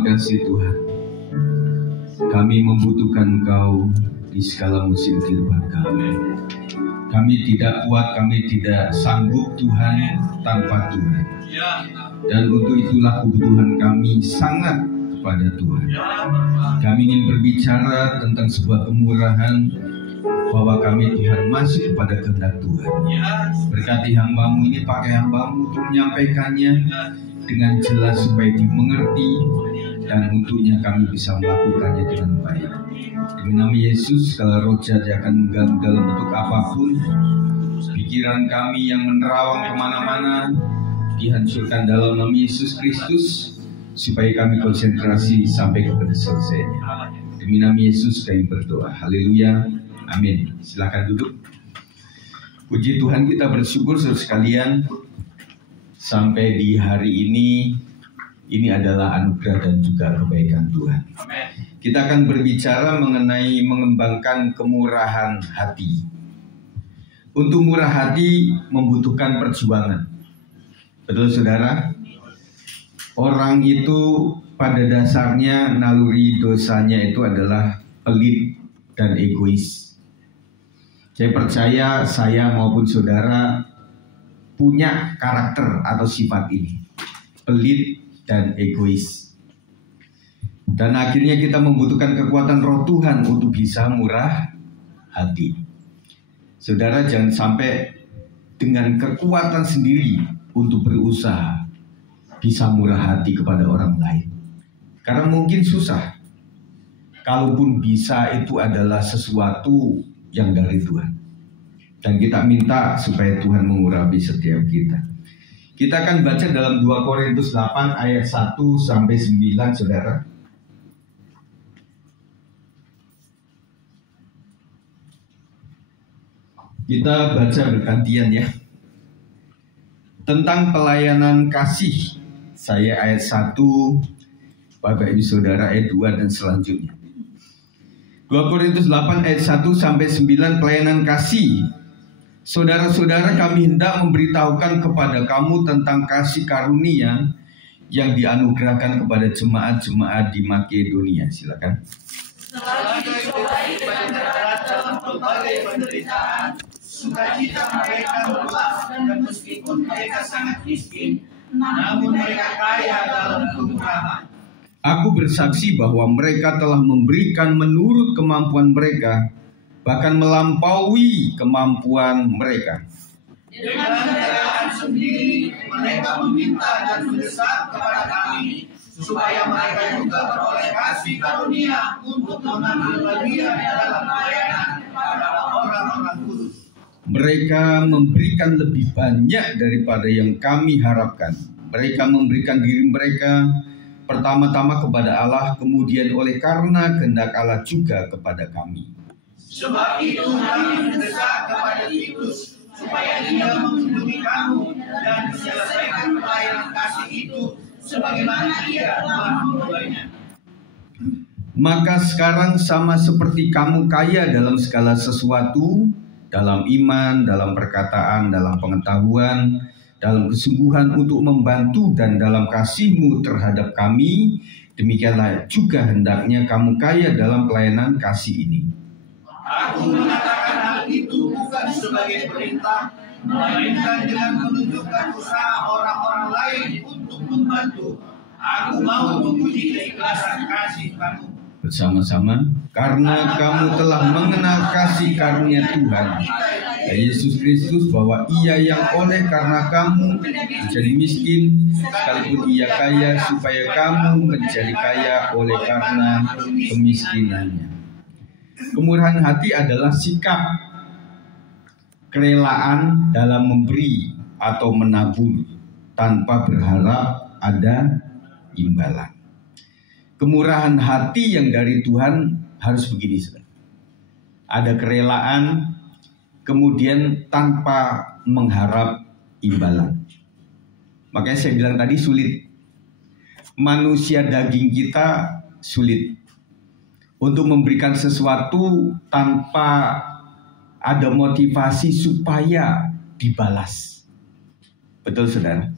Terima kasih Tuhan. Kami membutuhkan Engkau di segala musim kehidupan kami. Kami tidak kuat, kami tidak sanggup Tuhan tanpa Tuhan. Dan untuk itulah kebutuhan kami sangat kepada Tuhan. Kami ingin berbicara tentang sebuah kemurahan, bahwa kami Tuhan masih kepada kehendak Tuhan. Berkati hamba-Mu ini, pakai hamba-Mu untuk menyampaikannya dengan jelas supaya dimengerti, dan untuknya kami bisa melakukannya dengan baik. Demi nama Yesus, segala roh jahat akan mengganggu dalam bentuk apapun, pikiran kami yang menerawang kemana-mana dihancurkan dalam nama Yesus Kristus, supaya kami konsentrasi sampai kepada selesainya. Demi nama Yesus kami berdoa. Haleluya. Amin. Silakan duduk. Puji Tuhan, kita bersyukur saudara sekalian, sampai di hari ini adalah anugerah dan juga kebaikan Tuhan. Kita akan berbicara mengenai mengembangkan kemurahan hati. Untuk murah hati membutuhkan perjuangan. Betul saudara? Orang itu pada dasarnya naluri dosanya itu adalah pelit dan egois. Saya percaya saya maupun saudara punya karakter atau sifat ini, pelit dan egois. Dan akhirnya kita membutuhkan kekuatan roh Tuhan untuk bisa murah hati. Saudara jangan sampai dengan kekuatan sendiri untuk berusaha bisa murah hati kepada orang lain. Karena mungkin susah. Kalaupun bisa, itu adalah sesuatu yang dari Tuhan. Dan kita minta supaya Tuhan mengurapi setiap kita. Kita akan baca dalam 2 Korintus 8 ayat 1 sampai 9, saudara. Kita baca bergantian ya. Tentang pelayanan kasih, saya ayat 1, Bapak Ibu Saudara ayat 2 dan selanjutnya. 2 Korintus 8 ayat 1 sampai 9, pelayanan kasih. Saudara-saudara, kami hendak memberitahukan kepada kamu tentang kasih karunia yang dianugerahkan kepada jemaat-jemaat di Makedonia. Silakan. Sukacita mereka luas, dan meskipun mereka sangat miskin, namun mereka kaya dalam kemurahan. Aku bersaksi bahwa mereka telah memberikan menurut kemampuan mereka, bahkan melampaui kemampuan mereka. Dengan kerelaan sendiri, mereka meminta dan mendesak kepada kami, supaya mereka juga beroleh kasih karunia untuk mengambil bagian dalam pelayanan pada orang-orang kudus. Mereka memberikan lebih banyak daripada yang kami harapkan. Mereka memberikan diri mereka pertama-tama kepada Allah, kemudian oleh karena kehendak Allah juga kepada kami. Sebab itu kami mendesak kepada Titus supaya dia mengunjungi kamu dan menyelesaikan pelayanan kasih itu sebagaimana ia telah memulainya. Maka sekarang sama seperti kamu kaya dalam segala sesuatu, dalam iman, dalam perkataan, dalam pengetahuan, dalam kesungguhan untuk membantu dan dalam kasihmu terhadap kami, demikianlah juga hendaknya kamu kaya dalam pelayanan kasih ini. Aku mengatakan hal itu bukan sebagai perintah, melainkan dengan menunjukkan usaha orang-orang lain untuk membantu. Aku mau memuji keikhlasan kasih kamu. Bersama-sama, karena kamu telah mengenal kasih karunia Tuhan Yesus Kristus, bahwa Ia yang oleh karena kamu menjadi miskin, sekalipun Ia kaya, supaya kamu menjadi kaya oleh karena kemiskinannya. Kemurahan hati adalah sikap kerelaan dalam memberi atau menabur tanpa berharap ada imbalan. Kemurahan hati yang dari Tuhan harus begini, saudara. Ada kerelaan, kemudian tanpa mengharap imbalan. Makanya saya bilang tadi sulit. Manusia daging kita sulit untuk memberikan sesuatu tanpa ada motivasi supaya dibalas. Betul, saudara?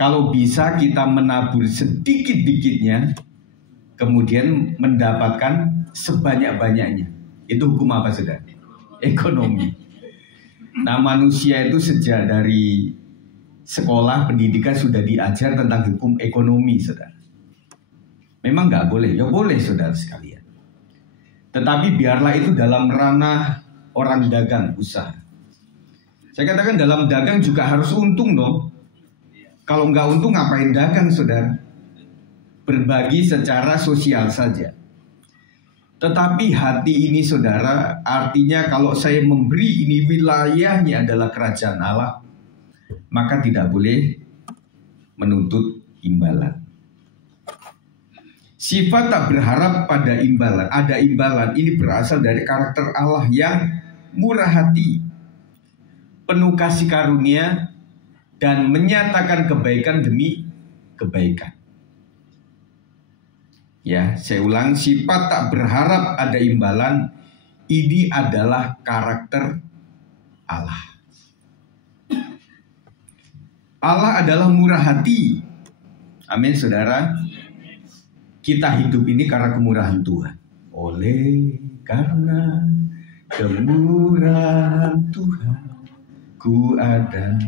Kalau bisa kita menabur sedikit-dikitnya, kemudian mendapatkan sebanyak-banyaknya. Itu hukum apa, saudara? Ekonomi. Nah, manusia itu sejak dari sekolah pendidikan sudah diajar tentang hukum ekonomi, saudara. Memang nggak boleh, ya boleh, saudara sekalian. Tetapi biarlah itu dalam ranah orang dagang, usaha. Saya katakan dalam dagang juga harus untung dong. Kalau nggak untung ngapain dagang, saudara? Berbagi secara sosial saja. Tetapi hati ini, saudara, artinya kalau saya memberi ini wilayahnya adalah kerajaan Allah, maka tidak boleh menuntut imbalan. Sifat tak berharap pada imbalan, ada imbalan, ini berasal dari karakter Allah yang murah hati, penuh kasih karunia, dan menyatakan kebaikan demi kebaikan. Ya, saya ulang, sifat tak berharap ada imbalan, ini adalah karakter Allah. Allah adalah murah hati. Amin, saudara. Kita hidup ini karena kemurahan Tuhan. Oleh karena kemurahan Tuhan, ku ada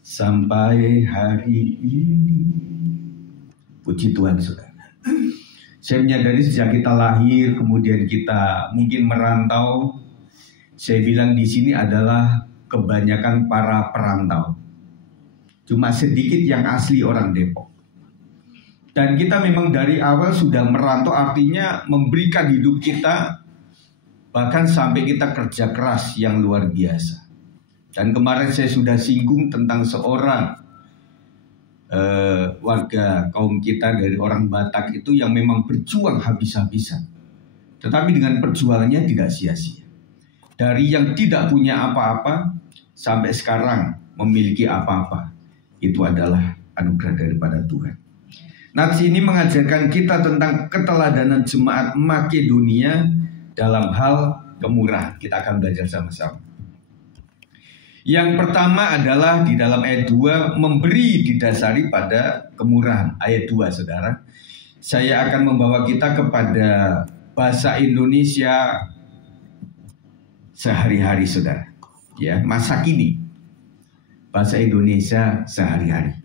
sampai hari ini. Puji Tuhan, saudara. Saya menyadari sejak kita lahir, kemudian kita mungkin merantau. Saya bilang di sini adalah kebanyakan para perantau. Cuma sedikit yang asli orang Depok. Dan kita memang dari awal sudah merantau, artinya memberikan hidup kita, bahkan sampai kita kerja keras yang luar biasa. Dan kemarin saya sudah singgung tentang seorang warga kaum kita dari orang Batak itu yang memang berjuang habis-habisan. Tetapi dengan perjuangannya tidak sia-sia. Dari yang tidak punya apa-apa sampai sekarang memiliki apa-apa. Itu adalah anugerah daripada Tuhan. Nats ini mengajarkan kita tentang keteladanan jemaat Makedonia dalam hal kemurahan. Kita akan belajar sama-sama. Yang pertama adalah di dalam ayat 2, memberi didasari pada kemurahan. Ayat 2, saudara. Saya akan membawa kita kepada bahasa Indonesia sehari-hari, saudara. Ya, masa kini. Bahasa Indonesia sehari-hari.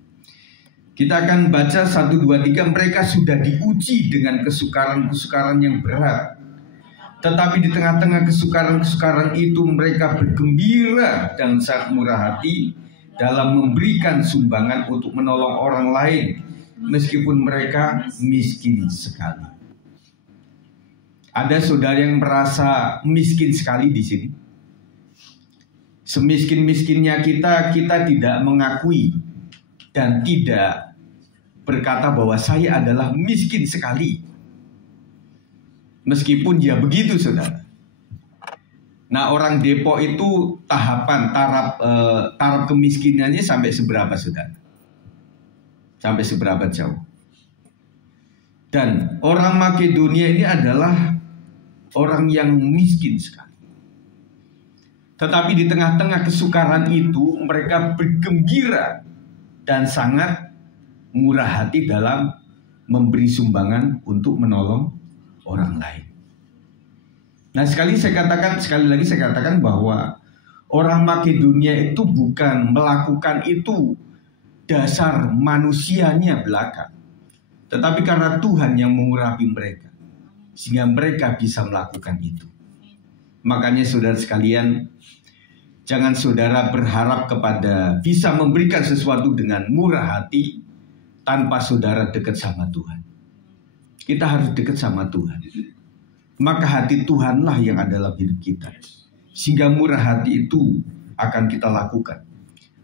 Kita akan baca 1, 2, 3. Mereka sudah diuji dengan kesukaran-kesukaran yang berat. Tetapi di tengah-tengah kesukaran-kesukaran itu mereka bergembira dan sangat murah hati dalam memberikan sumbangan untuk menolong orang lain meskipun mereka miskin sekali. Ada saudara yang merasa miskin sekali di sini? Semiskin-miskinnya kita tidak mengakui dan tidak berkata bahwa saya adalah miskin sekali. Meskipun dia begitu, saudara. Nah, orang Depok itu tahapan, taraf kemiskinannya sampai seberapa, saudara? Sampai seberapa jauh? Dan orang Makedonia ini adalah orang yang miskin sekali. Tetapi di tengah-tengah kesukaran itu mereka bergembira dan sangat murah hati dalam memberi sumbangan untuk menolong orang lain. Nah, sekali lagi saya katakan bahwa orang Makedonia itu bukan melakukan itu dasar manusianya belaka, tetapi karena Tuhan yang mengurapi mereka sehingga mereka bisa melakukan itu. Makanya saudara sekalian, jangan saudara berharap kepada bisa memberikan sesuatu dengan murah hati tanpa saudara dekat sama Tuhan. Kita harus dekat sama Tuhan. Maka hati Tuhanlah yang ada dalam hidup kita. Sehingga murah hati itu akan kita lakukan.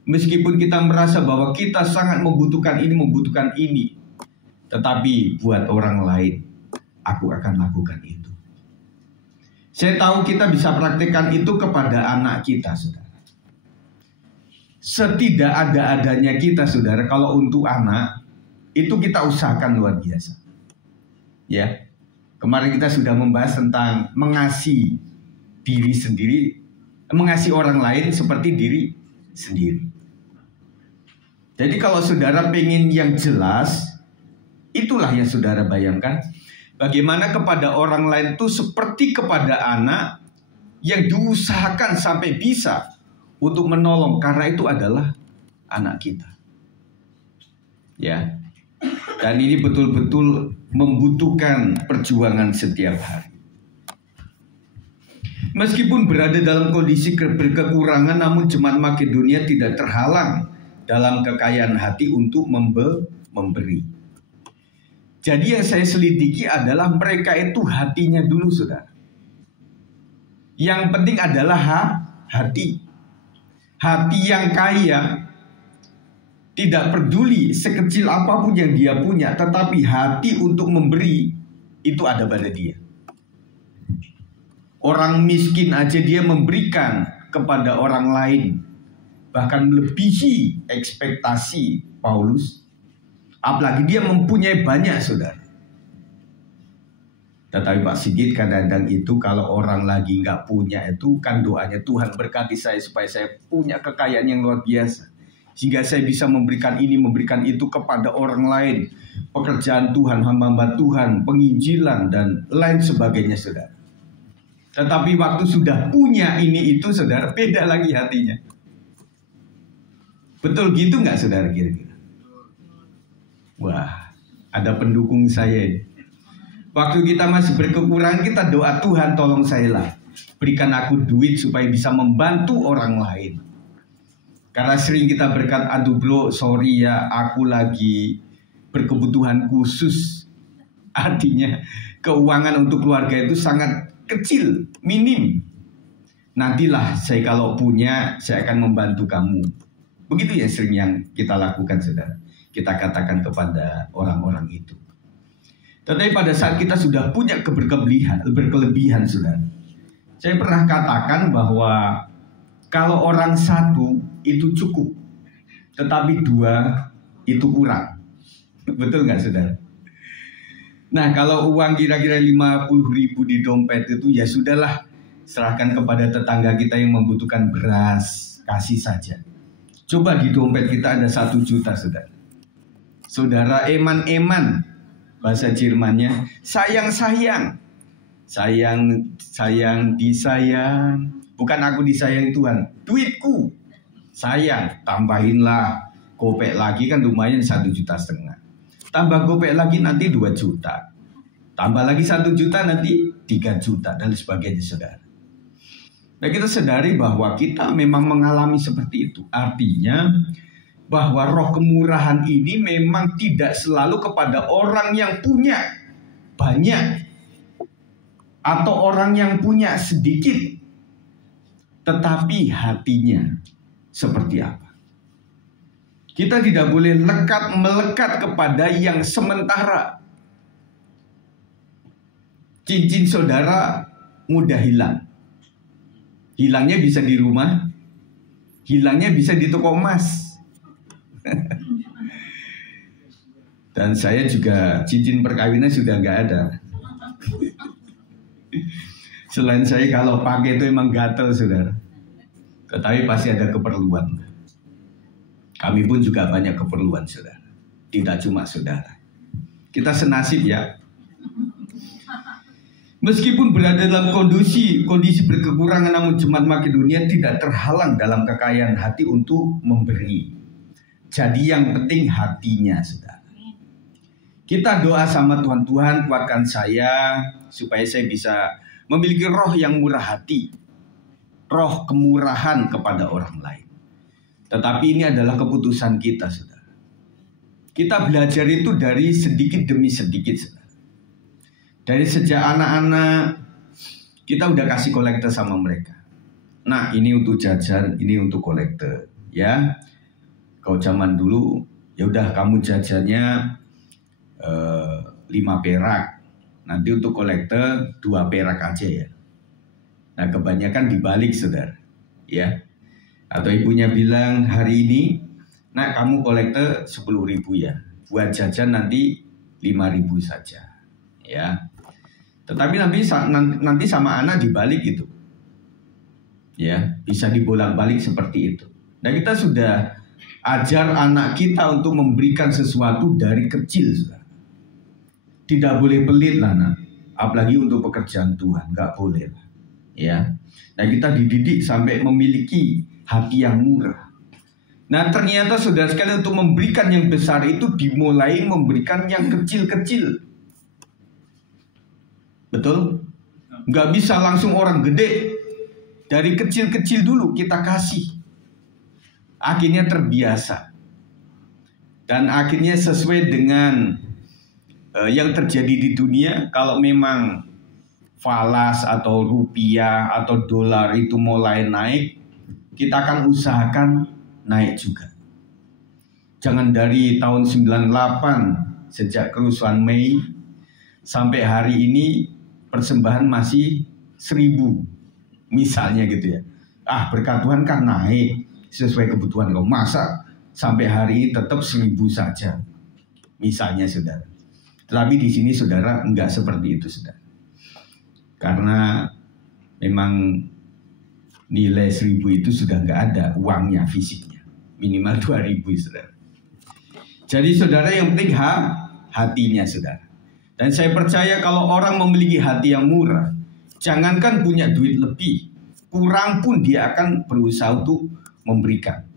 Meskipun kita merasa bahwa kita sangat membutuhkan ini. Tetapi buat orang lain, aku akan lakukan itu. Saya tahu kita bisa praktikkan itu kepada anak kita, saudara. Setidak ada-adanya kita, saudara, kalau untuk anak, itu kita usahakan luar biasa. Ya, kemarin kita sudah membahas tentang mengasihi diri sendiri, mengasihi orang lain seperti diri sendiri. Jadi kalau saudara pengen yang jelas, itulah yang saudara bayangkan. Bagaimana kepada orang lain itu seperti kepada anak yang diusahakan sampai bisa untuk menolong, karena itu adalah anak kita. Ya. Dan ini betul-betul membutuhkan perjuangan setiap hari. Meskipun berada dalam kondisi berkekurangan, namun jemaat Makedonia tidak terhalang dalam kekayaan hati untuk memberi. Jadi yang saya selidiki adalah mereka itu hatinya dulu, saudara. Yang penting adalah hati. Hati yang kaya, tidak peduli sekecil apapun yang dia punya, tetapi hati untuk memberi itu ada pada dia. Orang miskin aja dia memberikan kepada orang lain, bahkan melebihi ekspektasi Paulus. Apalagi dia mempunyai banyak, saudara. Tetapi Pak Sigit kadang-kadang itu kalau orang lagi nggak punya itu kan doanya, Tuhan berkati saya supaya saya punya kekayaan yang luar biasa. Sehingga saya bisa memberikan ini, memberikan itu kepada orang lain. Pekerjaan Tuhan, hamba-hamba Tuhan, penginjilan, dan lain sebagainya, saudara. Tetapi waktu sudah punya ini itu, saudara, beda lagi hatinya. Betul gitu nggak, saudara, kira-kira? Wah, ada pendukung saya. Waktu kita masih berkekurangan, kita doa, Tuhan tolong saya lah. Berikan aku duit supaya bisa membantu orang lain. Karena sering kita berkata, aduh bro, sorry ya, aku lagi berkebutuhan khusus. Artinya keuangan untuk keluarga itu sangat kecil, minim. Nantilah saya kalau punya, saya akan membantu kamu. Begitu ya sering yang kita lakukan, saudara. Kita katakan kepada orang-orang itu. Tetapi pada saat kita sudah punya berkelebihan, saudara. Saya pernah katakan bahwa kalau orang satu itu cukup, tetapi dua itu kurang. Betul nggak, saudara? Nah, kalau uang kira-kira 50.000 di dompet itu ya sudahlah, serahkan kepada tetangga kita yang membutuhkan beras, kasih saja. Coba di dompet kita ada 1 juta, saudara. Saudara eman-eman, bahasa Jermannya, sayang-sayang. Sayang disayang. Bukan aku disayang Tuhan, duitku sayang. Tambahinlah gopek lagi kan lumayan 1,5 juta. Tambah gopek lagi nanti 2 juta. Tambah lagi 1 juta nanti 3 juta dan sebagainya, saudara. Nah, kita sadari bahwa kita memang mengalami seperti itu. Artinya bahwa roh kemurahan ini memang tidak selalu kepada orang yang punya banyak atau orang yang punya sedikit, tetapi hatinya seperti apa. Kita tidak boleh melekat kepada yang sementara. Cincin saudara mudah hilang. Hilangnya bisa di rumah, hilangnya bisa di toko emas. Dan saya juga cincin perkawinan sudah nggak ada. Selain saya kalau pakai itu emang gatel, saudara. Tetapi pasti ada keperluan. Kami pun juga banyak keperluan, saudara. Tidak cuma saudara. Kita senasib ya. Meskipun berada dalam kondisi berkekurangan, namun jemaat Makedonia tidak terhalang dalam kekayaan hati untuk memberi. Jadi yang penting hatinya, saudara. Kita doa sama Tuhan, Tuhan kuatkan saya supaya saya bisa memiliki roh yang murah hati, roh kemurahan kepada orang lain. Tetapi ini adalah keputusan kita, saudara. Kita belajar itu dari sedikit demi sedikit, saudara. Dari sejak anak-anak kita udah kasih kolektor sama mereka. Nah, ini untuk jajan, ini untuk kolektor, ya. Kalau zaman dulu, ya udah kamu jajannya 5 perak. Nanti untuk kolektor 2 perak aja ya. Nah, kebanyakan dibalik, saudara. Ya. Atau ibunya bilang hari ini, nak kamu kolektor 10.000 ya. Buat jajan nanti 5.000 saja. Ya. Tetapi nanti sama anak dibalik gitu. Ya, bisa dibolak-balik seperti itu. Nah, kita sudah Ajar anak kita untuk memberikan sesuatu dari kecil, saudara. Tidak boleh pelit lah, nak. Apalagi untuk pekerjaan Tuhan, nggak boleh lah. Ya, nah kita dididik sampai memiliki hati yang murah. Nah ternyata saudara sekalian, untuk memberikan yang besar itu dimulai memberikan yang kecil-kecil. Betul? Nggak bisa langsung orang gede. Dari kecil-kecil dulu kita kasih. Akhirnya terbiasa. Dan akhirnya sesuai dengan yang terjadi di dunia. Kalau memang falas atau rupiah atau dolar itu mulai naik, kita akan usahakan naik juga. Jangan dari tahun 98 sejak kerusuhan Mei sampai hari ini persembahan masih 1000 misalnya gitu ya. Berkat Tuhan kan naik sesuai kebutuhan kau. Masa sampai hari ini tetap 1000 saja misalnya, saudara. Tetapi di sini saudara enggak seperti itu, saudara. Karena memang nilai 1000 itu sudah enggak ada uangnya fisiknya. Minimal 2000, saudara. Jadi saudara, yang penting hatinya, saudara. Dan saya percaya kalau orang memiliki hati yang murah, jangankan punya duit lebih, kurang pun dia akan berusaha untuk memberikan.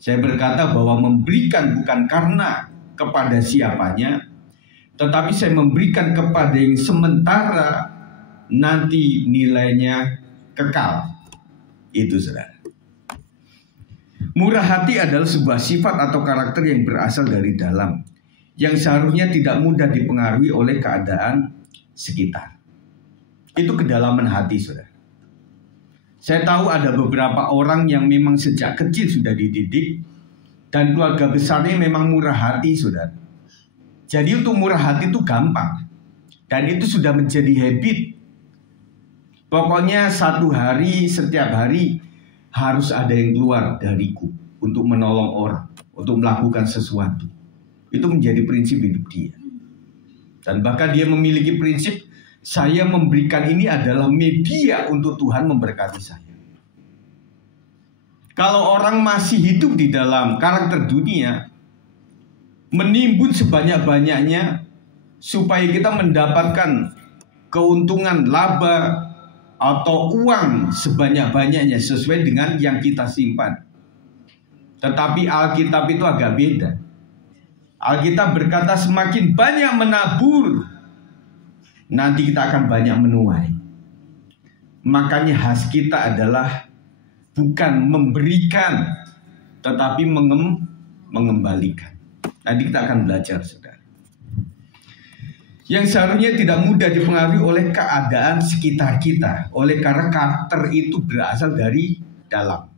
Saya berkata bahwa memberikan bukan karena kepada siapanya, tetapi saya memberikan kepada yang sementara, nanti nilainya kekal. Itu, saudara. Murah hati adalah sebuah sifat atau karakter yang berasal dari dalam, yang seharusnya tidak mudah dipengaruhi oleh keadaan sekitar. Itu kedalaman hati, saudara. Saya tahu ada beberapa orang yang memang sejak kecil sudah dididik, dan keluarga besarnya memang murah hati, saudara. Jadi untuk murah hati itu gampang, dan itu sudah menjadi habit. Pokoknya setiap hari harus ada yang keluar dariku untuk menolong orang, untuk melakukan sesuatu. Itu menjadi prinsip hidup dia. Dan bahkan dia memiliki prinsip, saya memberikan ini adalah media untuk Tuhan memberkati saya. Kalau orang masih hidup di dalam karakter dunia, menimbun sebanyak-banyaknya supaya kita mendapatkan keuntungan, laba, atau uang sebanyak-banyaknya sesuai dengan yang kita simpan. Tetapi Alkitab itu agak beda. Alkitab berkata semakin banyak menabur, nanti kita akan banyak menuai. Makanya khas kita adalah bukan memberikan, tetapi mengembalikan. Nanti kita akan belajar, saudara. Yang seharusnya tidak mudah dipengaruhi oleh keadaan sekitar kita, oleh karena karakter itu berasal dari dalam.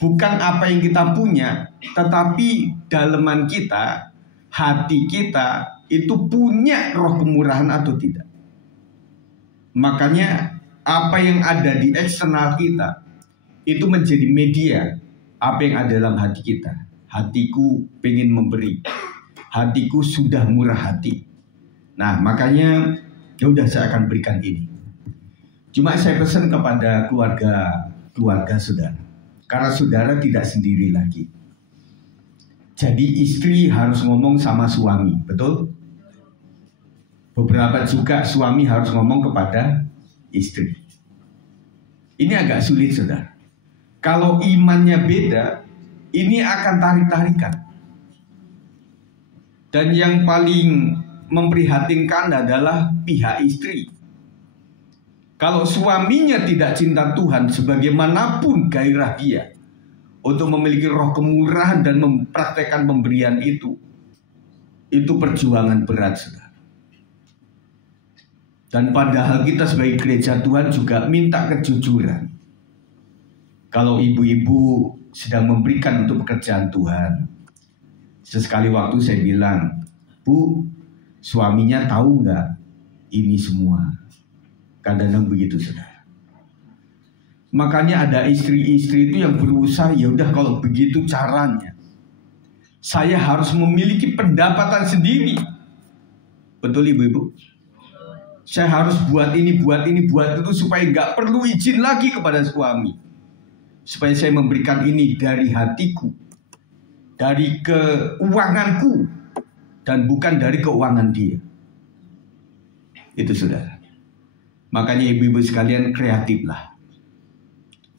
Bukan apa yang kita punya, tetapi dalaman kita, hati kita itu punya roh kemurahan atau tidak. Makanya apa yang ada di eksternal kita itu menjadi media apa yang ada dalam hati kita. Hatiku pengen memberi, hatiku sudah murah hati. Nah makanya ya udah, saya akan berikan ini. Cuma saya pesan kepada keluarga saudara, karena saudara tidak sendiri lagi. Jadi istri harus ngomong sama suami, betul? Beberapa juga suami harus ngomong kepada istri. Ini agak sulit, saudara. Kalau imannya beda, ini akan tarik-tarikan. Dan yang paling memprihatinkan adalah pihak istri. Kalau suaminya tidak cinta Tuhan, sebagaimanapun gairah dia untuk memiliki roh kemurahan dan mempraktekkan pemberian itu perjuangan berat, saudara. Dan padahal kita sebagai gereja Tuhan juga minta kejujuran. Kalau ibu-ibu sedang memberikan untuk pekerjaan Tuhan, sesekali waktu saya bilang, Bu, suaminya tahu nggak ini semua? Kadang-kadang begitu, saudara. Makanya ada istri-istri itu yang berusaha, ya udah kalau begitu caranya, saya harus memiliki pendapatan sendiri. Betul ibu-ibu? Saya harus buat ini, buat itu supaya nggak perlu izin lagi kepada suami. Supaya saya memberikan ini dari hatiku. dari keuanganku dan bukan dari keuangan dia. Itu saudara. Makanya ibu-ibu sekalian kreatiflah.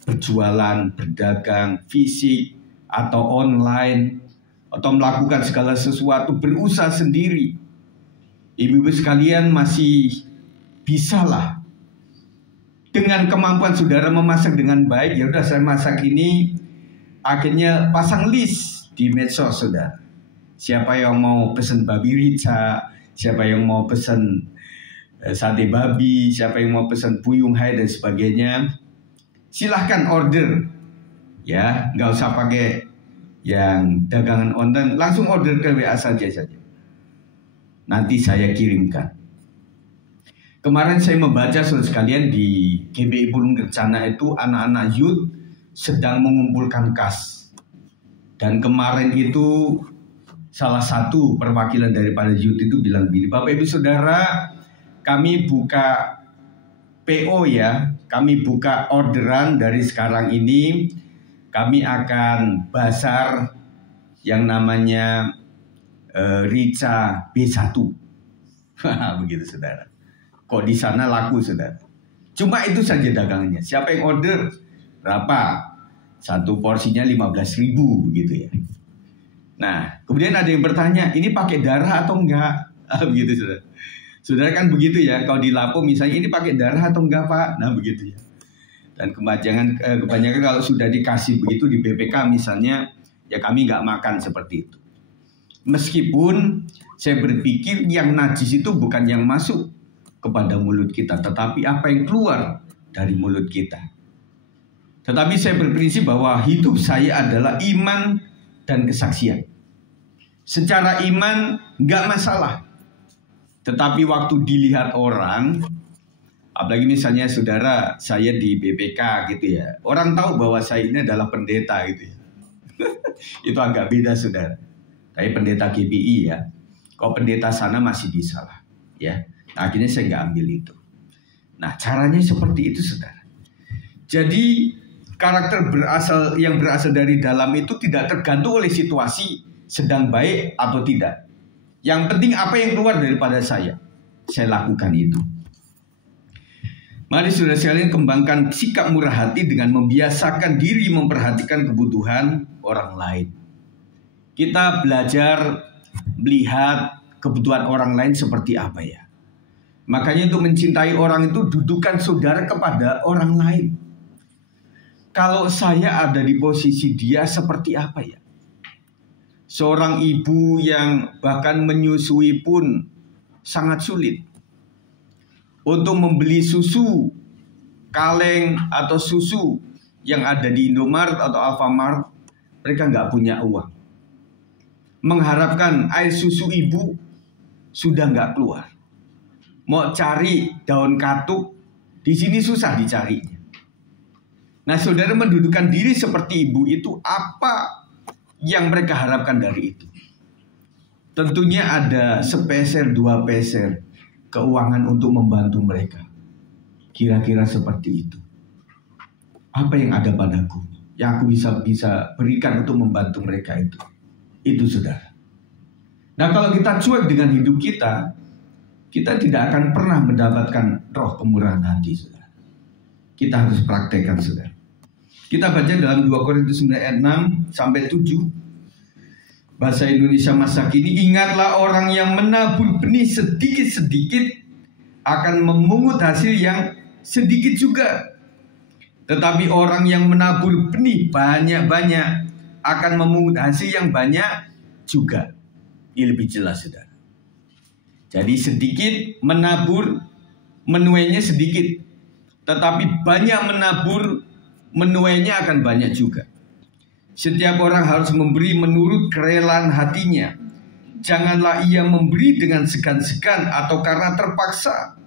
Berjualan, berdagang, fisik, atau online, atau melakukan segala sesuatu, berusaha sendiri. Ibu-ibu sekalian masih bisalah. Dengan kemampuan saudara memasak dengan baik, ya udah saya masak ini, akhirnya pasang list di medsos saudara. Siapa yang mau pesan babi rica, siapa yang mau pesan sate babi, siapa yang mau pesan puyung hai dan sebagainya, silahkan order. Ya, nggak usah pakai yang dagangan online, langsung order ke WA saja. Nanti saya kirimkan. Kemarin saya membaca saudara sekalian di GBI Bulung Kencana itu anak-anak youth sedang mengumpulkan kas. Dan kemarin itu salah satu perwakilan daripada youth itu bilang begini, Bapak Ibu Saudara, kami buka PO ya, kami buka orderan dari sekarang ini, kami akan bazar yang namanya Rica B1. Begitu saudara. Kok di sana laku saudara. Cuma itu saja dagangannya. Siapa yang order berapa? Satu porsinya 15.000 begitu ya. Nah, kemudian ada yang bertanya, ini pakai darah atau enggak? Begitu saudara. Saudara kan begitu ya. Kalau di Lapo misalnya, ini pakai darah atau enggak Pak? Nah begitu ya. Dan kebanyakan kalau sudah dikasih begitu di BPK misalnya, ya kami nggak makan seperti itu. Meskipun saya berpikir yang najis itu bukan yang masuk kepada mulut kita, tetapi apa yang keluar dari mulut kita. Tetapi saya berprinsip bahwa hidup saya adalah iman dan kesaksian. Secara iman nggak masalah. Tetapi waktu dilihat orang, apalagi misalnya saudara saya di BPK gitu ya, orang tahu bahwa saya ini adalah pendeta gitu ya. Itu agak beda saudara. Tapi pendeta GBI ya. Kalau pendeta sana masih bisa lah ya. Nah, akhirnya saya nggak ambil itu. Nah, caranya seperti itu, saudara. Jadi, karakter yang berasal dari dalam itu tidak tergantung oleh situasi sedang baik atau tidak. Yang penting apa yang keluar daripada saya lakukan itu. Mari saudara sekalian kembangkan sikap murah hati dengan membiasakan diri memperhatikan kebutuhan orang lain. Kita belajar melihat kebutuhan orang lain seperti apa ya. Makanya untuk mencintai orang itu dudukan saudara kepada orang lain. Kalau saya ada di posisi dia seperti apa ya? Seorang ibu yang bahkan menyusui pun sangat sulit. Untuk membeli susu kaleng atau susu yang ada di Indomaret atau Alfamart, mereka nggak punya uang. Mengharapkan air susu ibu sudah nggak keluar. Mau cari daun katuk, di sini susah dicarinya. Nah, saudara mendudukan diri seperti ibu itu, apa yang mereka harapkan dari itu? Tentunya ada sepeser, 2 peser keuangan untuk membantu mereka. Kira-kira seperti itu. Apa yang ada padaku yang aku bisa berikan untuk membantu mereka itu? Itu saudara. Nah, kalau kita cuek dengan hidup kita tidak akan pernah mendapatkan roh kemurahan hati, saudara. Kita harus praktekkan, saudara. Kita baca dalam 2 Korintus 9 ayat 6 sampai 7. Bahasa Indonesia masa kini, ingatlah orang yang menabur benih sedikit-sedikit akan memungut hasil yang sedikit juga. Tetapi orang yang menabur benih banyak-banyak akan memungut hasil yang banyak juga. Ini lebih jelas, saudara. Jadi sedikit menabur, menuainya sedikit. Tetapi banyak menabur, menuainya akan banyak juga. Setiap orang harus memberi menurut kerelaan hatinya. Janganlah ia memberi dengan segan-segan atau karena terpaksa.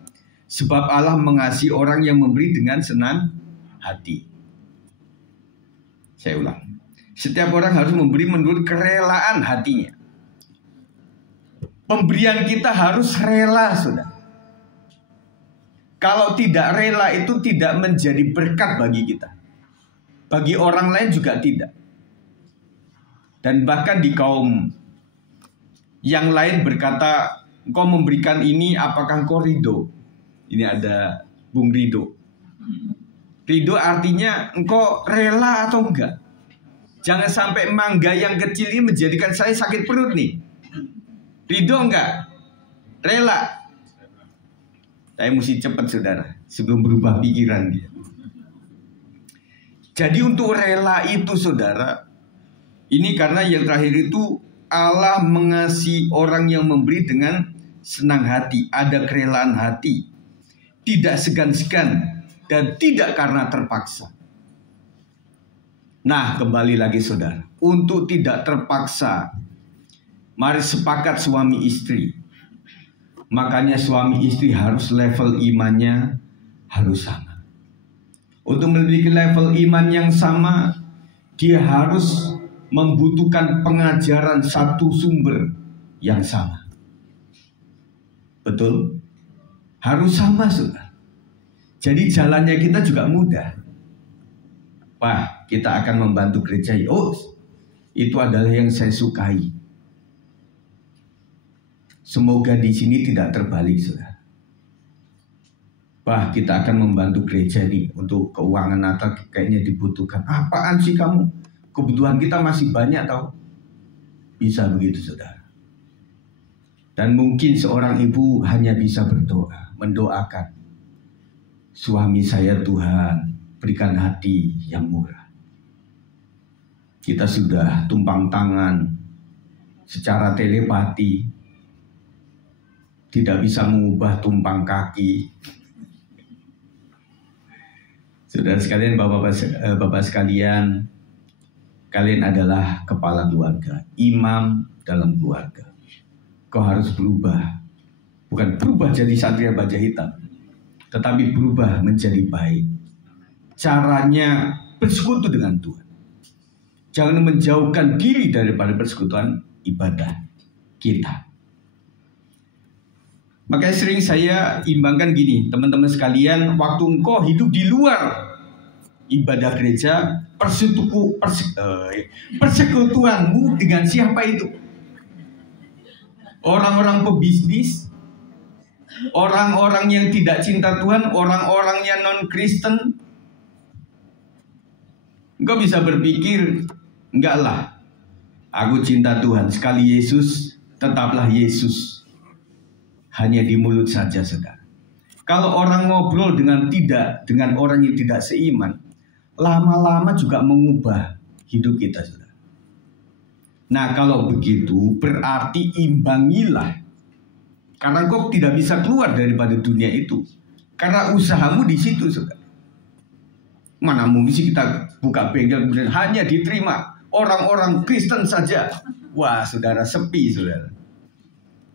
Sebab Allah mengasihi orang yang memberi dengan senang hati. Saya ulang. Setiap orang harus memberi menurut kerelaan hatinya. Pemberian kita harus rela, saudara. Kalau tidak rela itu tidak menjadi berkat bagi kita. Bagi orang lain juga tidak. Dan bahkan di kaum yang lain berkata, engkau memberikan ini, apakah engkau ridho? Ini ada Bung Ridho. Ridho artinya engkau rela atau enggak? Jangan sampai mangga yang kecil ini menjadikan saya sakit perut nih. Ridho enggak? Rela. Saya mesti cepat saudara, sebelum berubah pikiran dia. Jadi untuk rela itu saudara, ini karena yang terakhir itu Allah mengasihi orang yang memberi dengan senang hati, ada kerelaan hati, tidak segan-segan dan tidak karena terpaksa. Nah, kembali lagi saudara, untuk tidak terpaksa, mari sepakat suami istri. Makanya suami istri harus level imannya harus sama. Untuk memiliki level iman yang sama, dia harus membutuhkan pengajaran satu sumber yang sama. Betul? Harus sama, saudara. Jadi jalannya kita juga mudah. Wah, kita akan membantu gereja. Oh, itu adalah yang saya sukai. Semoga di sini tidak terbalik, saudara. Wah, kita akan membantu gereja nih untuk keuangan Natal kayaknya dibutuhkan. Apaan sih kamu? Kebutuhan kita masih banyak tahu. Bisa begitu, saudara. Dan mungkin seorang ibu hanya bisa berdoa, mendoakan. Suami saya Tuhan, berikan hati yang murah. Kita sudah tumpang tangan secara telepati. Tidak bisa mengubah tumpang kaki. Saudara sekalian, bapak sekalian, kalian adalah kepala keluarga, imam dalam keluarga. Kau harus berubah, bukan berubah jadi satria baja hitam, tetapi berubah menjadi baik. Caranya bersekutu dengan Tuhan. Jangan menjauhkan diri daripada persekutuan ibadah kita. Makanya sering saya imbangkan gini, teman-teman sekalian, waktu engkau hidup di luar ibadah gereja, persekutuanmu dengan siapa itu? Orang-orang pebisnis, orang-orang yang tidak cinta Tuhan, orang-orang yang non-Kristen. Engkau bisa berpikir, enggak lah, aku cinta Tuhan, sekali Yesus, tetaplah Yesus. Hanya di mulut saja, saudara. Kalau orang ngobrol dengan orang yang tidak seiman, lama-lama juga mengubah hidup kita, saudara. Nah, kalau begitu berarti imbangilah. Karena kau tidak bisa keluar daripada dunia itu. Karena usahamu di situ, saudara. Mana mungkin sih kita buka bengkel kemudian hanya diterima orang-orang Kristen saja. Wah, saudara, sepi, saudara.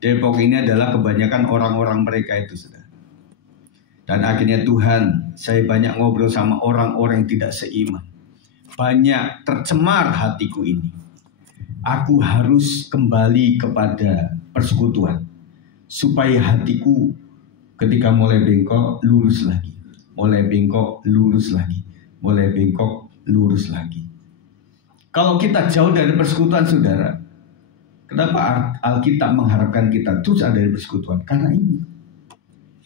Depok ini adalah kebanyakan orang-orang mereka itu, saudara. Dan akhirnya Tuhan, saya banyak ngobrol sama orang-orang yang tidak seiman. Banyak tercemar hatiku ini. Aku harus kembali kepada persekutuan. Supaya hatiku ketika mulai bengkok, lurus lagi. Mulai bengkok, lurus lagi. Mulai bengkok, lurus lagi. Kalau kita jauh dari persekutuan, saudara, kenapa Alkitab mengharapkan kita terus ada di persekutuan? Karena ini.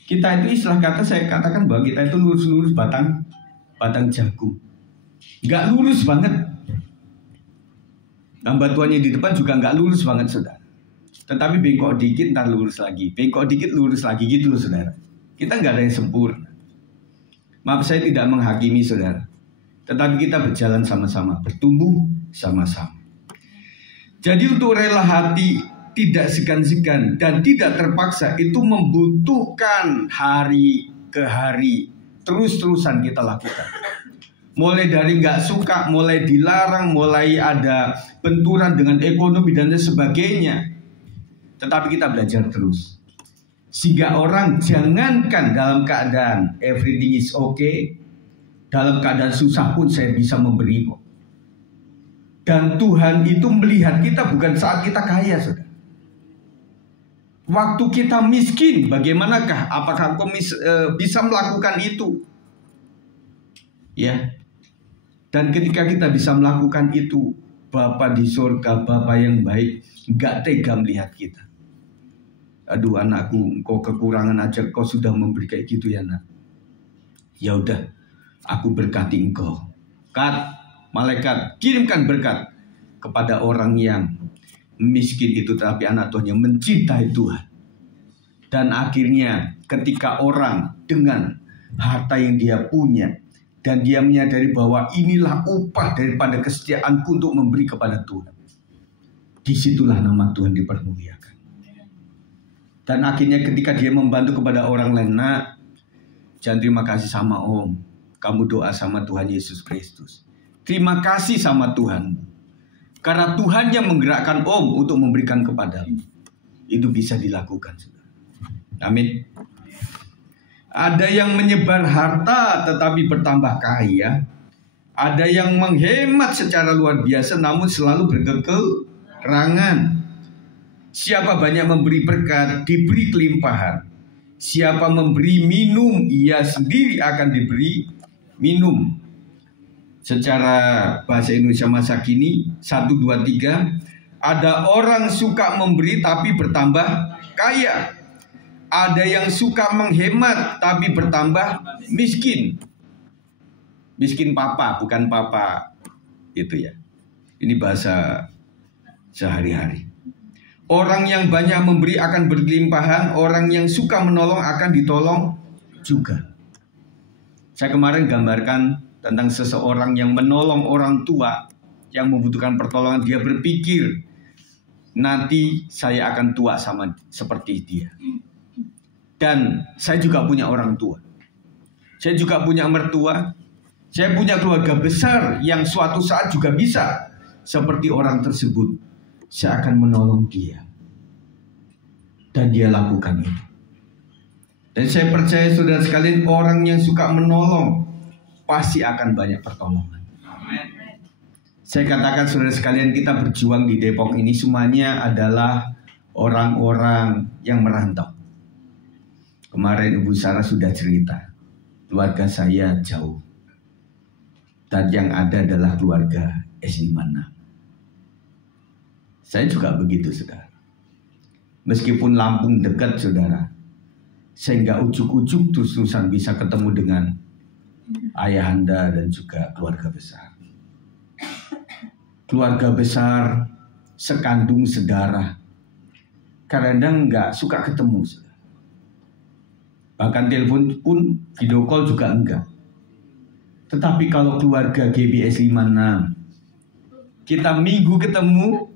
Kita itu istilah kata saya katakan bahwa kita itu lurus-lurus batang jagung. Nggak lurus banget. Dan batuannya di depan juga nggak lurus banget, saudara. Tetapi bengkok dikit, ntar lurus lagi. Bengkok dikit, lurus lagi gitu loh, saudara. Kita nggak ada yang sempurna. Maaf, saya tidak menghakimi, saudara. Tetapi kita berjalan sama-sama, bertumbuh sama-sama. Jadi untuk rela hati, tidak segan-segan dan tidak terpaksa, itu membutuhkan hari ke hari terus-terusan kita lakukan. Mulai dari nggak suka, mulai dilarang, mulai ada benturan dengan ekonomi dan sebagainya. Tetapi kita belajar terus. Sehingga orang jangankan dalam keadaan everything is okay, dalam keadaan susah pun saya bisa memberi kok. Dan Tuhan itu melihat kita bukan saat kita kaya, saudara. Waktu kita miskin, bagaimanakah? Apakah engkau bisa melakukan itu? Ya. Dan ketika kita bisa melakukan itu, Bapa di surga, Bapa yang baik, gak tega melihat kita. Aduh anakku, engkau kekurangan aja, kau sudah memberi kayak gitu ya nak. Ya udah, aku berkati engkau. Malaikat, kirimkan berkat kepada orang yang miskin itu, tapi anak Tuhan yang mencintai Tuhan. Dan akhirnya ketika orang dengan harta yang dia punya, dan dia menyadari bahwa inilah upah daripada kesetiaanku untuk memberi kepada Tuhan, disitulah nama Tuhan dipermuliakan. Dan akhirnya ketika dia membantu kepada orang lain, nak, jangan terima kasih sama om, kamu doa sama Tuhan Yesus Kristus. Terima kasih sama Tuhan, karena Tuhan yang menggerakkan om untuk memberikan kepadamu. Itu bisa dilakukan. Amin. Ada yang menyebar harta tetapi bertambah kaya. Ada yang menghemat secara luar biasa namun selalu berkekurangan. Siapa banyak memberi berkat, diberi kelimpahan. Siapa memberi minum, ia sendiri akan diberi minum. Secara bahasa Indonesia masa kini, 1, 2, 3. Ada orang suka memberi tapi bertambah kaya. Ada yang suka menghemat tapi bertambah miskin. Miskin papa, bukan papa itu ya. Ini bahasa sehari-hari. Orang yang banyak memberi akan berlimpahan, orang yang suka menolong akan ditolong juga. Saya kemarin gambarkan tentang seseorang yang menolong orang tua yang membutuhkan pertolongan. Dia berpikir, nanti saya akan tua sama seperti dia. Dan saya juga punya orang tua. Saya juga punya mertua. Saya punya keluarga besar yang suatu saat juga bisa seperti orang tersebut. Saya akan menolong dia. Dan dia lakukan itu. Dan saya percaya saudara sekalian, orang yang suka menolong pasti akan banyak pertolongan. Amen. Saya katakan saudara sekalian, kita berjuang di Depok ini semuanya adalah orang-orang yang merantau. Kemarin Ibu Sarah sudah cerita, keluarga saya jauh. Dan yang ada adalah keluarga S56. Saya juga begitu, saudara. Meskipun Lampung dekat, saudara, saya nggak ujuk-ujuk terus-terusan bisa ketemu dengan ayahanda dan juga keluarga besar. Keluarga besar sekandung sedarah, kadang nggak suka ketemu, saudara. Bahkan telepon pun, video call juga enggak. Tetapi kalau keluarga GBS 56, kita minggu ketemu,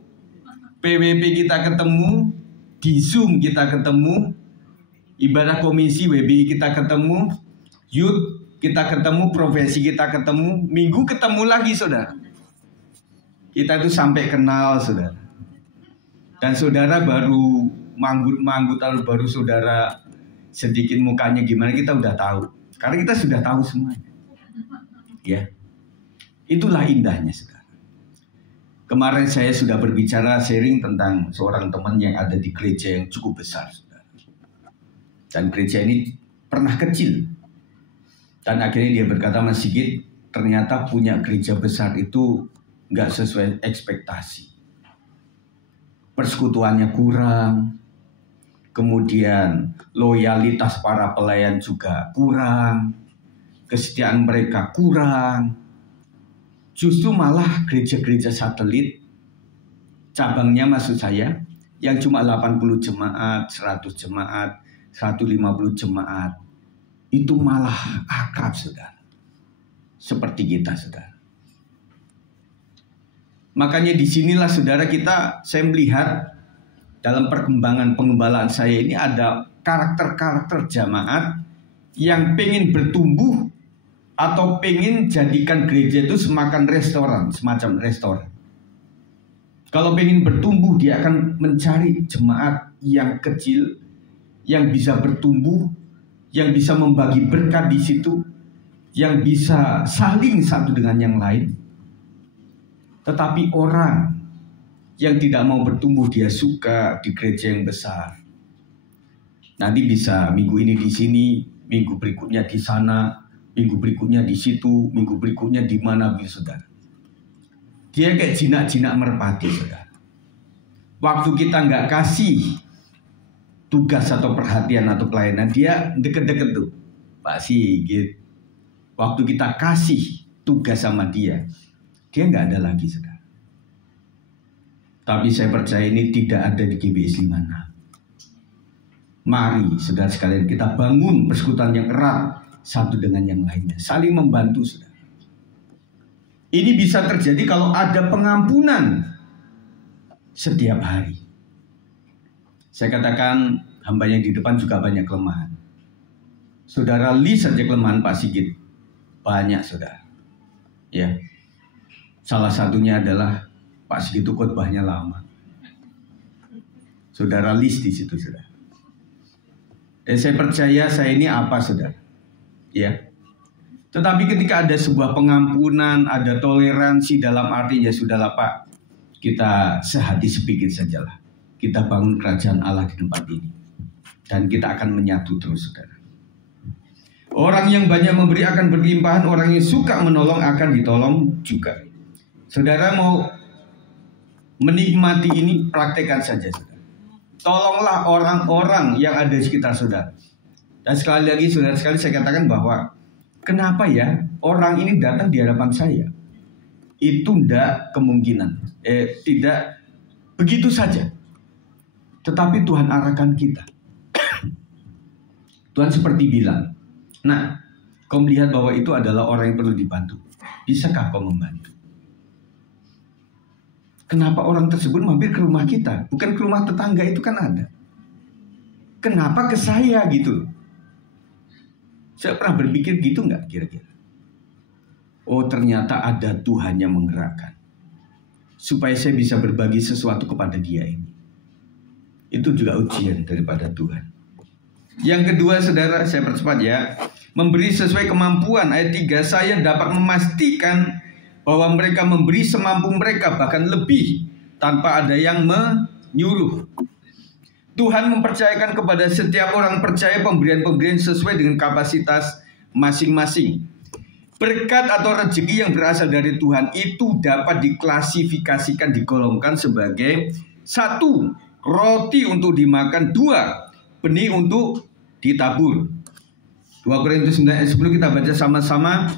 PWP kita ketemu, di Zoom kita ketemu, ibadah komisi WBI kita ketemu, youth kita ketemu, profesi kita ketemu, minggu ketemu lagi, saudara. Kita itu sampai kenal, saudara. Dan saudara baru manggut-manggut, lalu baru saudara sedikit mukanya gimana, kita udah tahu. Karena kita sudah tahu semuanya. Ya, itulah indahnya, saudara. Kemarin saya sudah berbicara sharing tentang seorang teman yang ada di gereja yang cukup besar, saudara. Dan gereja ini pernah kecil. Dan akhirnya dia berkata, Mas Sigit, ternyata punya gereja besar itu nggak sesuai ekspektasi. Persekutuannya kurang. Kemudian loyalitas para pelayan juga kurang. Kesetiaan mereka kurang. Justru malah gereja-gereja satelit, cabangnya maksud saya, yang cuma 80 jemaat, 100 jemaat, 150 jemaat, itu malah akrab, saudara. Seperti kita, saudara. Makanya disinilah, saudara, saya melihat dalam perkembangan pengembalaan saya ini ada karakter-karakter jamaat yang pengen bertumbuh atau pengen jadikan gereja itu semacam restoran. Kalau pengen bertumbuh, dia akan mencari jemaat yang kecil, yang bisa bertumbuh, yang bisa membagi berkat di situ, yang bisa saling satu dengan yang lain. Tetapi orang yang tidak mau bertumbuh, dia suka di gereja yang besar. Nanti bisa minggu ini di sini, minggu berikutnya di sana, minggu berikutnya di situ, minggu berikutnya di mana, saudara. Dia kayak jinak-jinak merpati, saudara. Waktu kita nggak kasih tugas atau perhatian atau pelayanan, dia deket-deket tuh, Pak Sigit. Waktu kita kasih tugas sama dia nggak ada lagi, saudara. Tapi saya percaya ini tidak ada di GBS 56. Mari saudara sekalian kita bangun persekutuan yang erat satu dengan yang lainnya, saling membantu, saudara. Ini bisa terjadi kalau ada pengampunan setiap hari. Saya katakan hambanya di depan juga banyak kelemahan. Saudara list saja kelemahan Pak Sigit. Banyak, saudara. Ya. Salah satunya adalah Pak Sigit itu khotbahnya lama. Saudara list di situ, saudara. Dan saya percaya saya ini apa, saudara? Ya. Tetapi ketika ada sebuah pengampunan, ada toleransi dalam arti ya sudahlah Pak, kita sehati sepikir sajalah. Kita bangun kerajaan Allah di tempat ini. Dan kita akan menyatu terus, saudara. Orang yang banyak memberi akan berlimpahan, orang yang suka menolong akan ditolong juga. Saudara mau menikmati ini, praktekkan saja, saudara. Tolonglah orang-orang yang ada di sekitar saudara. Dan sekali lagi, saudara sekali saya katakan bahwa kenapa ya orang ini datang di hadapan saya? Itu tidak kemungkinan. Tidak begitu saja. Tetapi Tuhan arahkan kita. Tuhan seperti bilang, nah, kau melihat bahwa itu adalah orang yang perlu dibantu. Bisakah kau membantu? Kenapa orang tersebut mampir ke rumah kita? Bukan ke rumah tetangga, itu kan ada. Kenapa ke saya gitu? Saya pernah berpikir gitu nggak kira-kira? Oh, ternyata ada Tuhan yang menggerakkan. Supaya saya bisa berbagi sesuatu kepada dia ini. Itu juga ujian daripada Tuhan. Yang kedua, saudara, saya percepat ya. Memberi sesuai kemampuan. Ayat 3, saya dapat memastikan bahwa mereka memberi semampu mereka, bahkan lebih, tanpa ada yang menyuruh. Tuhan mempercayakan kepada setiap orang percaya pemberian-pemberian sesuai dengan kapasitas masing-masing. Berkat atau rezeki yang berasal dari Tuhan itu dapat diklasifikasikan, digolongkan sebagai 1, roti untuk dimakan, 2, benih untuk ditabur. 2 Korintus 9 ayat 10 kita baca sama-sama.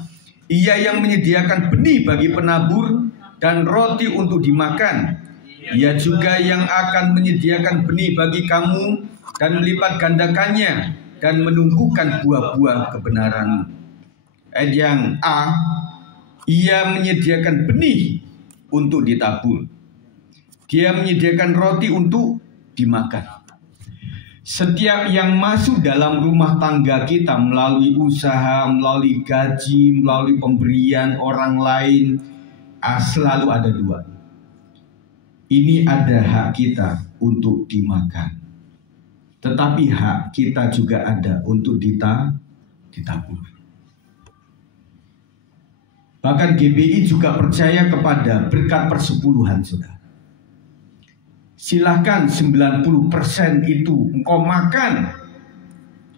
Ia yang menyediakan benih bagi penabur dan roti untuk dimakan. Ia juga yang akan menyediakan benih bagi kamu dan melipat gandakannya dan menumbuhkan buah-buah kebenaran. Ayat yang A, ia menyediakan benih untuk ditabur. Dia menyediakan roti untuk dimakan. Setiap yang masuk dalam rumah tangga kita melalui usaha, melalui gaji, melalui pemberian orang lain, selalu ada 2. Ini ada hak kita untuk dimakan. Tetapi hak kita juga ada untuk ditabur. Bahkan GBI juga percaya kepada berkat persepuluhan, saudara. Silahkan 90% itu engkau makan,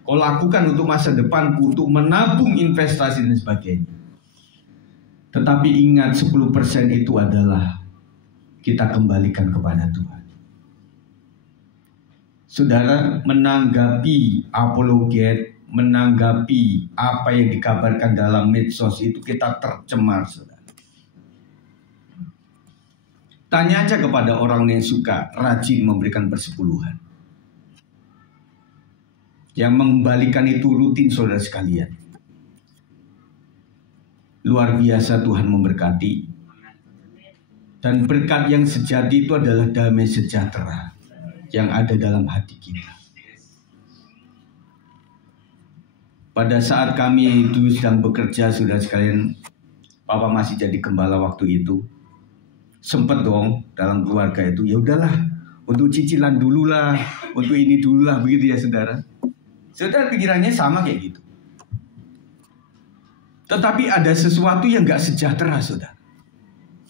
kau lakukan untuk masa depan, untuk menabung investasi dan sebagainya. Tetapi ingat 10% itu adalah kita kembalikan kepada Tuhan. Saudara, menanggapi apologet, menanggapi apa yang dikabarkan dalam medsos itu kita tercemar, saudara. Tanya aja kepada orang yang suka rajin memberikan persepuluhan. Yang mengembalikan itu rutin, saudara sekalian. Luar biasa Tuhan memberkati. Dan berkat yang sejati itu adalah damai sejahtera yang ada dalam hati kita. Pada saat kami dulu sedang bekerja, saudara sekalian, Papa masih jadi gembala waktu itu. Sempet dong dalam keluarga itu, ya udahlah, untuk cicilan dulu lah, untuk ini dulu lah, begitu ya saudara. Saudara pikirannya sama kayak gitu. Tetapi ada sesuatu yang gak sejahtera, saudara.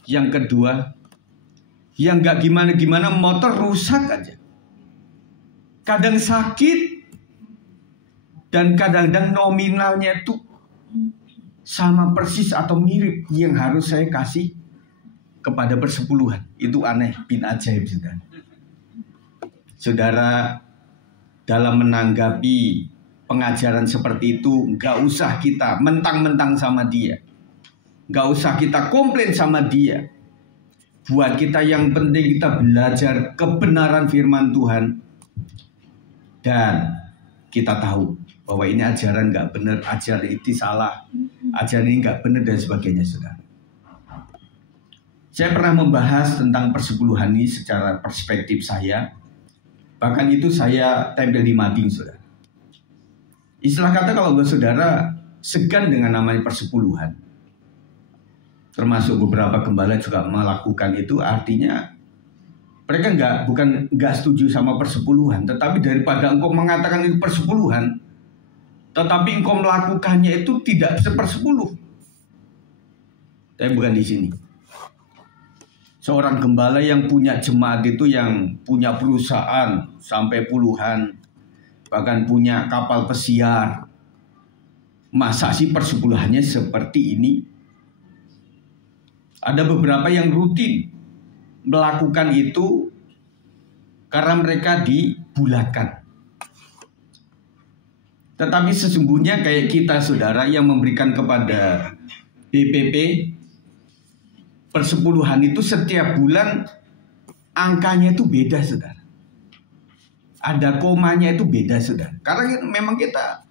Yang kedua, yang gak gimana-gimana, motor rusak aja. Kadang sakit, dan kadang-kadang nominalnya itu sama persis atau mirip yang harus saya kasih kepada persepuluhan. Itu aneh, bin ajaib, saudara. Saudara, dalam menanggapi pengajaran seperti itu, nggak usah kita mentang-mentang sama dia. Nggak usah kita komplain sama dia. Buat kita yang penting kita belajar kebenaran firman Tuhan. Dan kita tahu bahwa ini ajaran nggak benar, ajaran itu salah, ajaran ini nggak benar dan sebagainya, saudara. Saya pernah membahas tentang persepuluhan ini secara perspektif saya. Bahkan itu saya tempel di mading, saudara. Istilah kata kalau saudara segan dengan namanya persepuluhan. Termasuk beberapa gembala juga melakukan itu, artinya mereka nggak setuju sama persepuluhan. Tetapi daripada engkau mengatakan itu persepuluhan, tetapi engkau melakukannya itu tidak sepersepuluh. Tapi bukan di sini. Seorang gembala yang punya jemaat itu yang punya perusahaan sampai puluhan, bahkan punya kapal pesiar. Masa sih persepuluhannya seperti ini? Ada beberapa yang rutin melakukan itu karena mereka dibulatkan. Tetapi sesungguhnya kayak kita, saudara, yang memberikan kepada BPP, persepuluhan itu setiap bulan angkanya itu beda, saudara. Ada komanya itu beda, saudara. Karena memang kita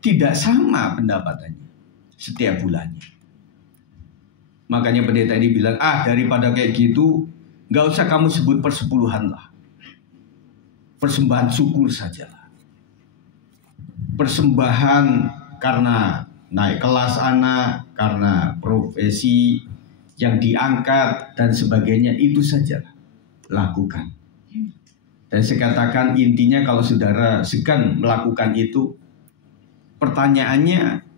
tidak sama pendapatannya setiap bulannya. Makanya pendeta ini bilang, daripada kayak gitu, nggak usah kamu sebut persepuluhan lah. Persembahan syukur sajalah. Persembahan karena naik kelas anak, karena profesi yang diangkat dan sebagainya, itu saja lakukan. Dan saya katakan intinya kalau saudara segan melakukan itu, pertanyaannya,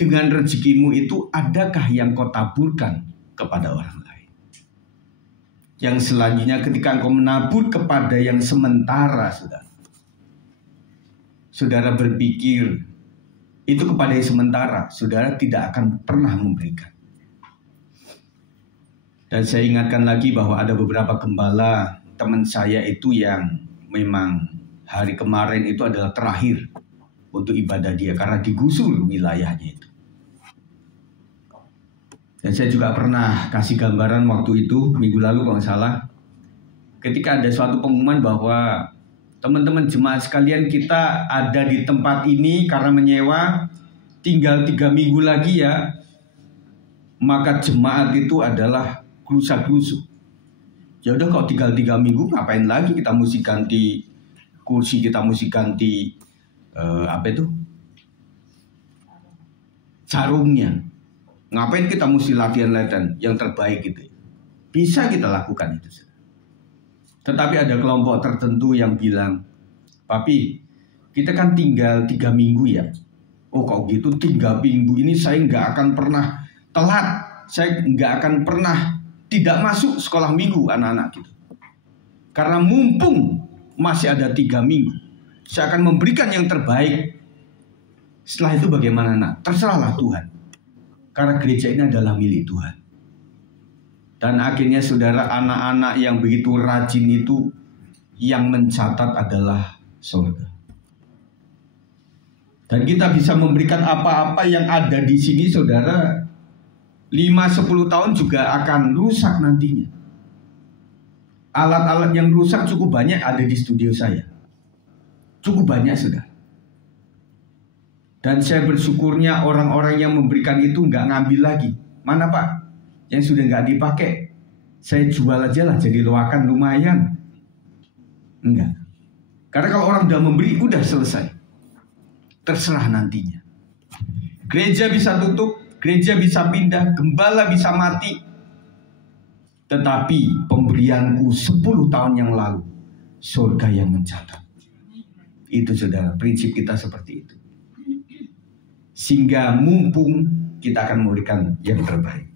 dengan rezekimu itu adakah yang kau taburkan kepada orang lain? Yang selanjutnya ketika engkau menabur kepada yang sementara, saudara berpikir itu kepada yang sementara, saudara tidak akan pernah memberikan. Dan saya ingatkan lagi bahwa ada beberapa gembala teman saya itu yang memang hari kemarin itu adalah terakhir untuk ibadah dia karena digusur wilayahnya itu. Dan saya juga pernah kasih gambaran waktu itu, minggu lalu kalau nggak salah, ketika ada suatu pengumuman bahwa teman-teman jemaat sekalian, kita ada di tempat ini karena menyewa, tinggal 3 minggu lagi ya, maka jemaat itu adalah gerusak-gerusuk. Ya udah, kalau tinggal 3 minggu ngapain lagi kita mesti ganti kursi, kita mesti ganti sarungnya. Ngapain kita mesti latihan-latihan yang terbaik gitu. Bisa kita lakukan itu. Tetapi ada kelompok tertentu yang bilang, "Papi, kita kan tinggal 3 minggu ya. Oh kalau gitu 3 minggu ini saya nggak akan pernah telat. Saya nggak akan pernah tidak masuk sekolah minggu anak-anak gitu. Karena mumpung masih ada 3 minggu, saya akan memberikan yang terbaik. Setelah itu bagaimana nak? Terserahlah Tuhan. Karena gereja ini adalah milik Tuhan." Dan akhirnya saudara, anak-anak yang begitu rajin itu yang mencatat adalah surga. Dan kita bisa memberikan apa-apa yang ada di sini, saudara, 5-10 tahun juga akan rusak nantinya. Alat-alat yang rusak cukup banyak ada di studio saya. Cukup banyak, saudara. Dan saya bersyukurnya orang-orang yang memberikan itu nggak ngambil lagi. Mana Pak? Yang sudah nggak dipakai, saya jual aja lah, jadi loakan lumayan. Enggak. Karena kalau orang udah memberi, udah selesai. Terserah nantinya. Gereja bisa tutup, gereja bisa pindah, gembala bisa mati. Tetapi pemberianku 10 tahun yang lalu, surga yang mencatat. Itu saudara, prinsip kita seperti itu. Sehingga mumpung kita akan memberikan yang terbaik.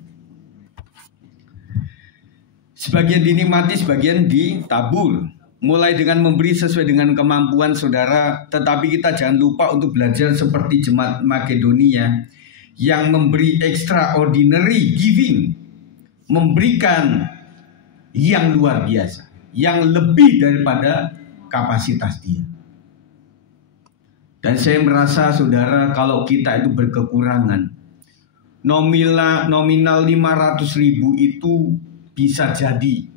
Sebagian dinikmati, sebagian ditabur. Mulai dengan memberi sesuai dengan kemampuan saudara. Tetapi kita jangan lupa untuk belajar seperti jemaat Makedonia yang memberi extraordinary giving. memberikan yang luar biasa, yang lebih daripada kapasitas dia. Dan saya merasa saudara, kalau kita itu berkekurangan, nominal 500.000 itu bisa jadi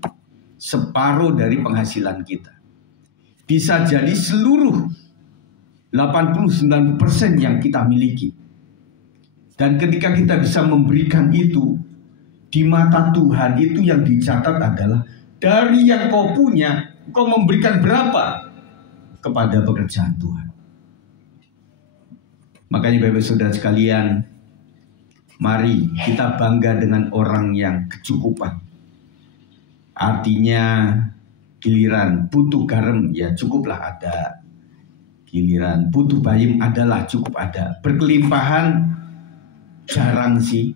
separuh dari penghasilan kita. Bisa jadi seluruh 80-90% yang kita miliki. Dan ketika kita bisa memberikan itu, di mata Tuhan itu yang dicatat adalah dari yang kau punya, kau memberikan berapa kepada pekerjaan Tuhan. Makanya Bapak Saudara sekalian, mari kita bangga dengan orang yang kecukupan. Artinya giliran butuh garam ya cukuplah ada. Giliran butuh bayam adalah cukup ada. Berkelimpahan jarang sih.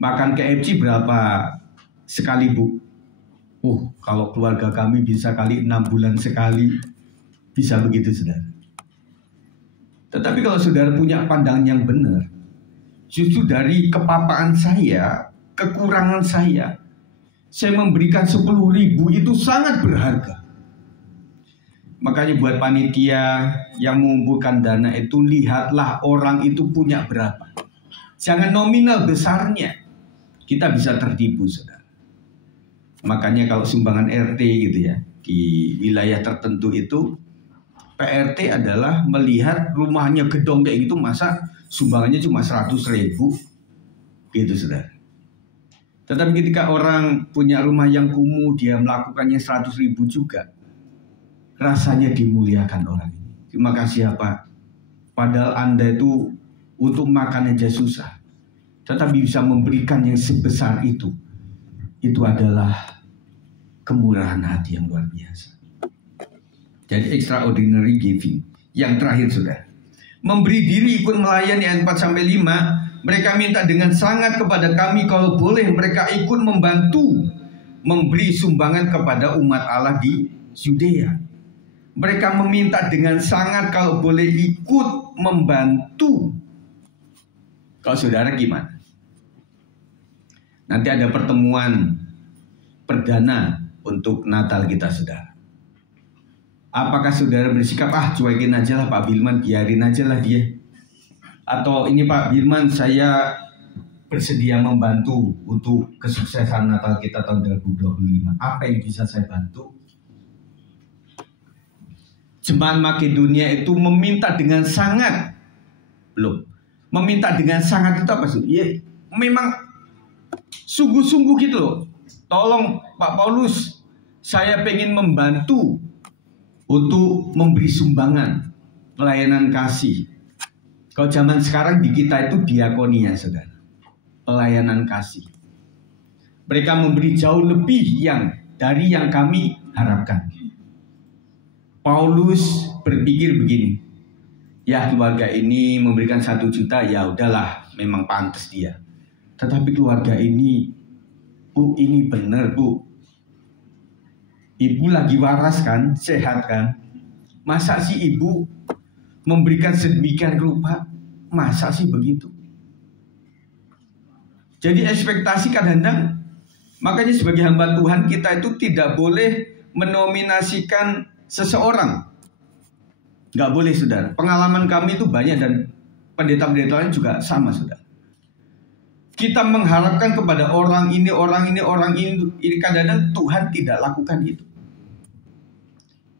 Makan KFC berapa sekali Bu? Kalau keluarga kami bisa kali 6 bulan sekali. Bisa begitu saudara. Tetapi kalau saudara punya pandangan yang benar, justru dari kepapaan saya, kekurangan saya memberikan 10.000 itu sangat berharga. Makanya buat panitia yang mengumpulkan dana itu, lihatlah orang itu punya berapa. Jangan nominal besarnya, kita bisa tertipu saudara. Makanya kalau sumbangan RT gitu ya, di wilayah tertentu itu, PRT adalah melihat rumahnya gedong kayak gitu, masa sumbangannya cuma 100.000 gitu saudara. Tetapi ketika orang punya rumah yang kumuh, dia melakukannya 100.000 juga, rasanya dimuliakan orang ini. Terima kasih ya Pak, padahal Anda itu untuk makan aja susah, tetapi bisa memberikan yang sebesar itu adalah kemurahan hati yang luar biasa. Jadi extraordinary giving. Yang terakhir saudara, memberi diri ikut melayani ayat 4-5. Mereka minta dengan sangat kepada kami kalau boleh mereka ikut membantu memberi sumbangan kepada umat Allah di Yudea. Mereka meminta dengan sangat kalau boleh ikut membantu. Kalau saudara gimana? Nanti ada pertemuan perdana untuk Natal kita saudara. Apakah saudara bersikap, cuekin aja lah Pak Bilman, biarin aja lah dia. Atau ini Pak Bilman, saya bersedia membantu untuk kesuksesan Natal kita tahun 2025. Apa yang bisa saya bantu? Jemaat Makedonia itu meminta dengan sangat. Belum. Meminta dengan sangat itu apa sih? Ya, memang sungguh-sungguh gitu loh. Tolong Pak Paulus, saya pengen membantu untuk memberi sumbangan pelayanan kasih. Kalau zaman sekarang di kita itu diakonia saudara, pelayanan kasih. Mereka memberi jauh lebih dari yang kami harapkan. Paulus berpikir begini, ya keluarga ini memberikan 1 juta, ya udahlah, memang pantas dia. Tetapi keluarga ini, Bu, ini benar Bu. Ibu lagi waras kan, sehat kan? Masa sih ibu memberikan sedemikian rupa? Masa sih begitu? Jadi ekspektasi kadang-kadang, makanya sebagai hamba Tuhan kita itu tidak boleh menominasikan seseorang. Nggak boleh saudara. Pengalaman kami itu banyak dan pendeta-pendeta lain juga sama saudara. Kita mengharapkan kepada orang ini, kadang-kadang Tuhan tidak lakukan itu.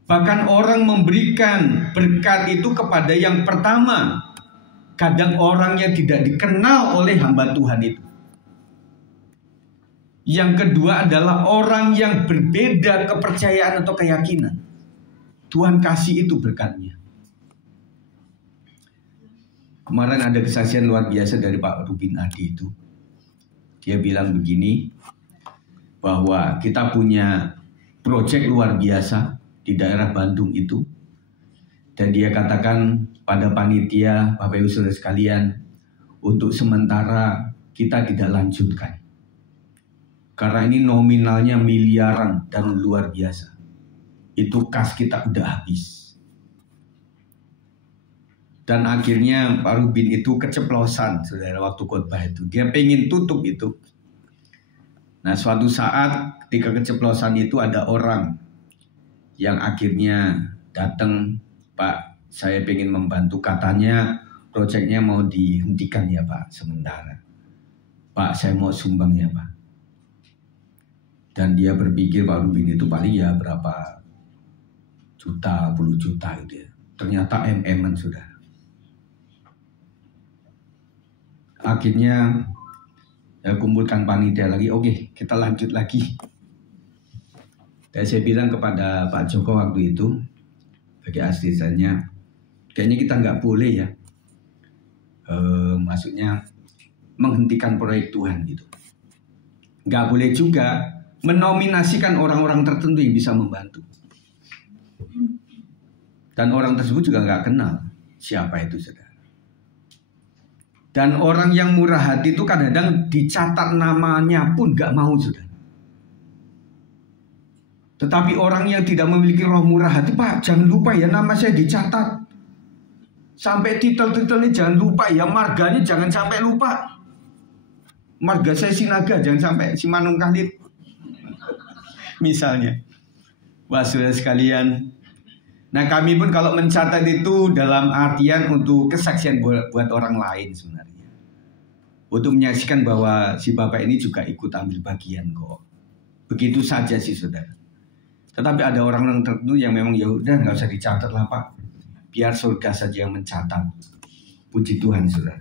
Bahkan orang memberikan berkat itu kepada yang pertama, kadang orang yang tidak dikenal oleh hamba Tuhan itu. Yang kedua adalah orang yang berbeda kepercayaan atau keyakinan. Tuhan kasih itu berkatnya. Kemarin ada kesaksian luar biasa dari Pak Rubin Adi itu. Dia bilang begini, bahwa kita punya proyek luar biasa di daerah Bandung itu. Dan dia katakan pada panitia, Bapak Ibu Saudara sekalian, untuk sementara kita tidak lanjutkan. Karena ini nominalnya miliaran dan luar biasa. Itu kas kita udah habis. Dan akhirnya Pak Rubin itu keceplosan, saudara, waktu khotbah itu. Dia pengen tutup itu. Nah, suatu saat ketika keceplosan itu ada orang yang akhirnya datang, Pak, saya ingin membantu, katanya proyeknya mau dihentikan ya Pak sementara. Pak, saya mau sumbang ya Pak. Dan dia berpikir Pak Rubin itu paling ya berapa juta, puluh juta gitu ya. Ternyata MM-an sudah. Akhirnya saya kumpulkan panitia lagi, oke kita lanjut lagi. Dan saya bilang kepada Pak Joko waktu itu, bagi asistennya, kayaknya kita nggak boleh ya, maksudnya menghentikan proyek Tuhan gitu. Nggak boleh juga menominasikan orang-orang tertentu yang bisa membantu. Dan orang tersebut juga nggak kenal siapa itu, saudara. Dan orang yang murah hati itu kadang-kadang dicatat namanya pun gak mau, saudara. Tetapi orang yang tidak memiliki roh murah hati, Pak, jangan lupa ya nama saya dicatat. Sampai titel-titelnya jangan lupa ya, marganya jangan sampai lupa. Marga saya Sinaga, jangan sampai Simanung Khalid. Misalnya. Wah, saudara sekalian. Nah, kami pun kalau mencatat itu dalam artian untuk kesaksian buat orang lain sebenarnya. Untuk menyaksikan bahwa si Bapak ini juga ikut ambil bagian kok. Begitu saja sih, saudara. Tetapi ada orang-orang tertentu yang memang ya udah nggak usah dicatat lah Pak. Biar surga saja yang mencatat. Puji Tuhan, saudara.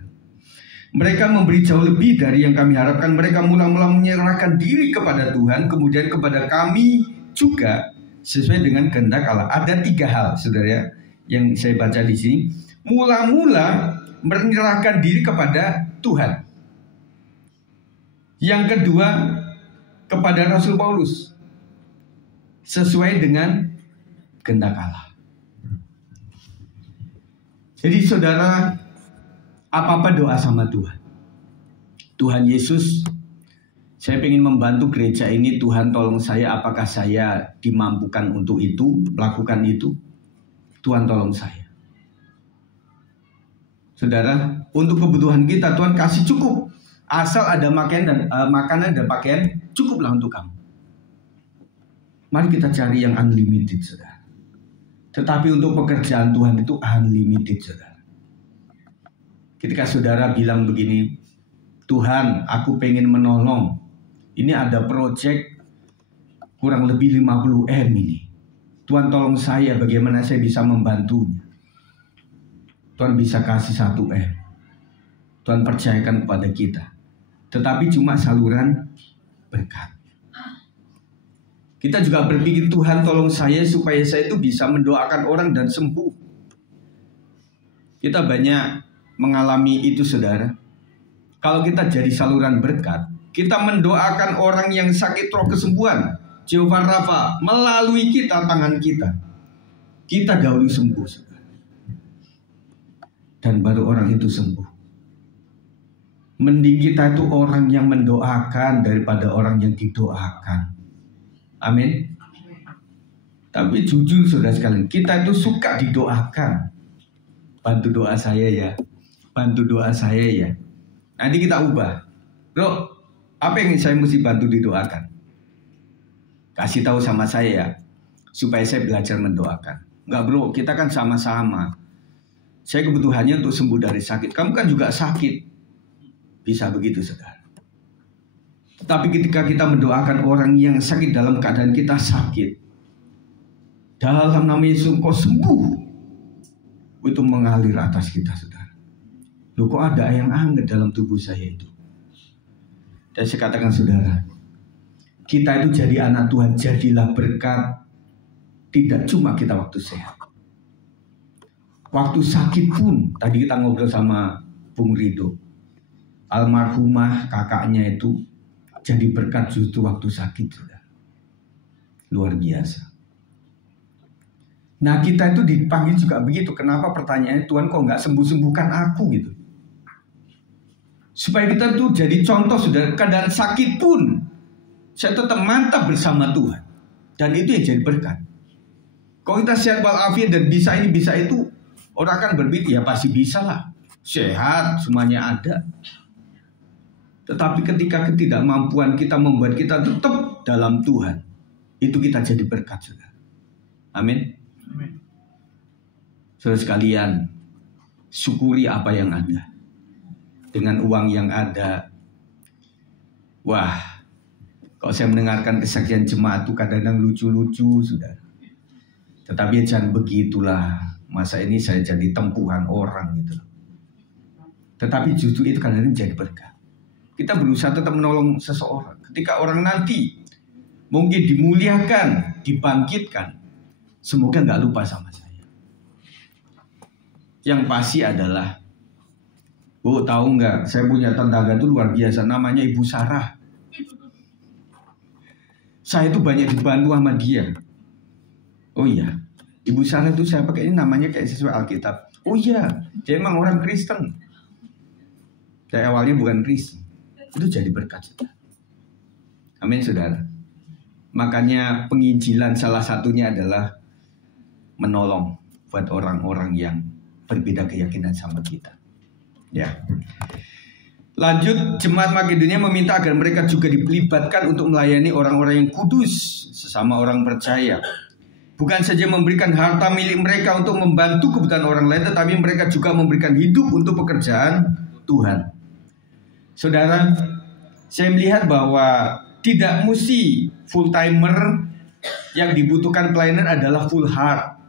Mereka memberi jauh lebih dari yang kami harapkan. Mereka mula-mula menyerahkan diri kepada Tuhan, kemudian kepada kami juga. Sesuai dengan kehendak Allah. Ada 3 hal, saudara ya, yang saya baca di sini. Mula-mula menyerahkan diri kepada Tuhan. Yang kedua, kepada Rasul Paulus. Sesuai dengan kehendak Allah. Jadi saudara, apa-apa doa sama Tuhan. Tuhan Yesus, saya ingin membantu gereja ini, Tuhan tolong saya, apakah saya dimampukan untuk itu, melakukan itu? Tuhan tolong saya. Saudara, untuk kebutuhan kita Tuhan kasih cukup. Asal ada makanan dan pakaian, cukuplah untuk kamu. Mari kita cari yang unlimited, saudara. Tetapi untuk pekerjaan Tuhan itu unlimited, saudara. Ketika saudara bilang begini, Tuhan, aku pengen menolong. Ini ada proyek kurang lebih 50 M ini. Tuhan tolong saya bagaimana saya bisa membantunya. Tuhan bisa kasih 1 M. Tuhan percayakan kepada kita. Tetapi cuma saluran berkat. Kita juga berpikir Tuhan tolong saya supaya saya itu bisa mendoakan orang dan sembuh. Kita banyak mengalami itu, saudara. Kalau kita jadi saluran berkat, kita mendoakan orang yang sakit roh kesembuhan, Jehovah Rafa, melalui kita, tangan kita. Kita dahulu sembuh, saudara. Dan baru orang itu sembuh. Mending kita itu orang yang mendoakan daripada orang yang didoakan. Amin. Tapi jujur saudara sekalian, kita itu suka didoakan. Bantu doa saya ya. Bantu doa saya ya. Nanti kita ubah. Bro, apa yang saya mesti bantu didoakan? Kasih tahu sama saya ya, supaya saya belajar mendoakan. Enggak bro, kita kan sama-sama. Saya kebutuhannya untuk sembuh dari sakit. Kamu kan juga sakit. Bisa begitu, saudara. Tapi ketika kita mendoakan orang yang sakit dalam keadaan kita sakit, dalam nama Yesus kau sembuh, itu mengalir atas kita, saudara. Loh, kok ada yang hangat dalam tubuh saya itu? Dan saya katakan, saudara, kita itu jadi anak Tuhan, jadilah berkat. Tidak cuma kita waktu sehat, waktu sakit pun. Tadi kita ngobrol sama Bung Rido, almarhumah kakaknya itu jadi berkat justru waktu sakit, saudara. Luar biasa. Nah, kita itu dipanggil juga begitu. Kenapa pertanyaannya, Tuhan kok nggak sembuh-sembuhkan aku gitu? Supaya kita tuh jadi contoh, saudara. Keadaan sakit pun saya tetap mantap bersama Tuhan. Dan itu yang jadi berkat. Kalau kita sehat walafiat dan bisa ini bisa itu, orang akan berpikir ya pasti bisa lah. Sehat, semuanya ada. Tetapi ketika ketidakmampuan kita membuat kita tetap dalam Tuhan, itu kita jadi berkat, saudara. Amin. Saudara sekalian, syukuri apa yang ada. Dengan uang yang ada, wah, kalau saya mendengarkan kesaksian jemaat itu kadang-kadang lucu-lucu, saudara. Tetapi jangan begitulah. Masa ini saya jadi tempuhan orang gitu. Tetapi justru itu kadang-kadang jadi berkat. Kita berusaha tetap menolong seseorang. Ketika orang nanti mungkin dimuliakan, dibangkitkan, semoga nggak lupa sama saya. Yang pasti adalah, Bu, tahu nggak? Saya punya tetangga itu luar biasa, namanya Ibu Sarah. Saya itu banyak dibantu sama dia. Oh iya, Ibu Sarah itu saya pakai ini namanya kayak sesuai Alkitab. Oh iya, dia emang orang Kristen. Saya awalnya bukan Kristen. Itu jadi berkat, saudara. Amin, saudara. Makanya penginjilan salah satunya adalah menolong buat orang-orang yang berbeda keyakinan sama kita. Ya. Lanjut, jemaat Makedonia meminta agar mereka juga dilibatkan untuk melayani orang-orang yang kudus, sesama orang percaya. Bukan saja memberikan harta milik mereka untuk membantu kebutuhan orang lain, tetapi mereka juga memberikan hidup untuk pekerjaan Tuhan. Saudara, saya melihat bahwa tidak mesti full timer, yang dibutuhkan pelayanan adalah full heart.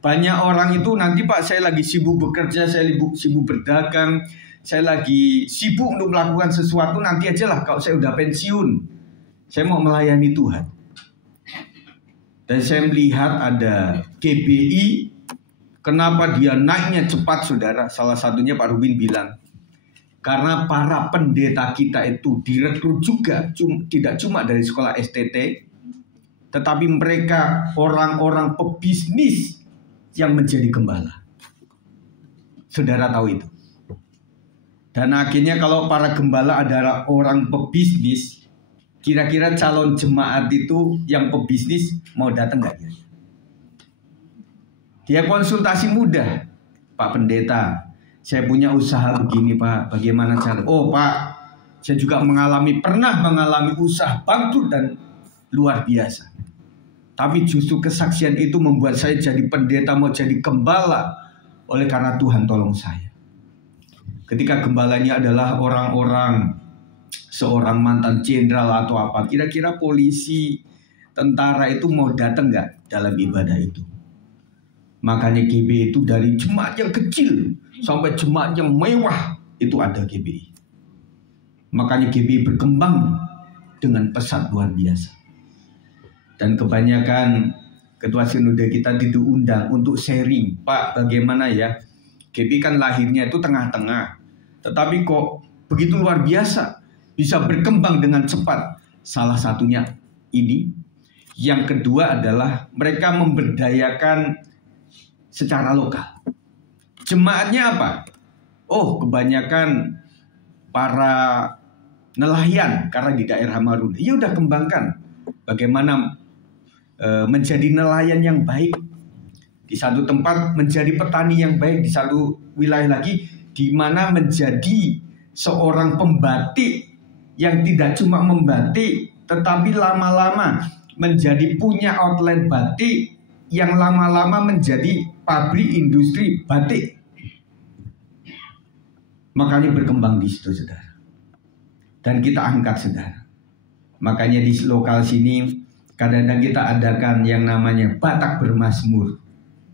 Banyak orang itu nanti, Pak, saya lagi sibuk bekerja, saya sibuk berdagang, saya lagi sibuk untuk melakukan sesuatu, nanti aja lah kalau saya udah pensiun. Saya mau melayani Tuhan. Dan saya melihat ada GBI, kenapa dia naiknya cepat, saudara? Salah satunya Pak Rubin bilang, karena para pendeta kita itu direkrut juga, tidak cuma dari sekolah STT, tetapi mereka orang-orang pebisnis yang menjadi gembala. Saudara tahu itu. Dan akhirnya kalau para gembala adalah orang pebisnis, kira-kira calon jemaat itu yang pebisnis mau datang nggak? Dia konsultasi mudah, Pak Pendeta, saya punya usaha begini, Pak, bagaimana cara? Oh, Pak, saya juga pernah mengalami usaha bangkrut dan luar biasa. Tapi justru kesaksian itu membuat saya jadi pendeta, mau jadi gembala, oleh karena Tuhan tolong saya. Ketika gembalanya adalah orang-orang, seorang mantan jenderal atau apa, kira-kira polisi, tentara itu mau datang nggak dalam ibadah itu? Makanya GBI itu dari jemaat yang kecil sampai jemaat yang mewah itu ada GBI. Makanya GBI berkembang dengan pesat luar biasa. Dan kebanyakan ketua sinode kita diundang untuk sharing. Pak, bagaimana ya? GBI kan lahirnya itu tengah-tengah. Tetapi kok begitu luar biasa, bisa berkembang dengan cepat. Salah satunya ini. Yang kedua adalah mereka memberdayakan secara lokal. Jemaatnya apa? Oh, kebanyakan para nelayan karena di daerah Marunda. Ya udah kembangkan bagaimana menjadi nelayan yang baik di satu tempat, menjadi petani yang baik di satu wilayah lagi, di mana menjadi seorang pembatik yang tidak cuma membatik, tetapi lama-lama menjadi punya outlet batik yang lama-lama menjadi pabrik industri batik. Makanya berkembang di situ, saudara. Dan kita angkat, saudara. Makanya di lokal sini kadang-kadang kita adakan yang namanya Batak Bermazmur.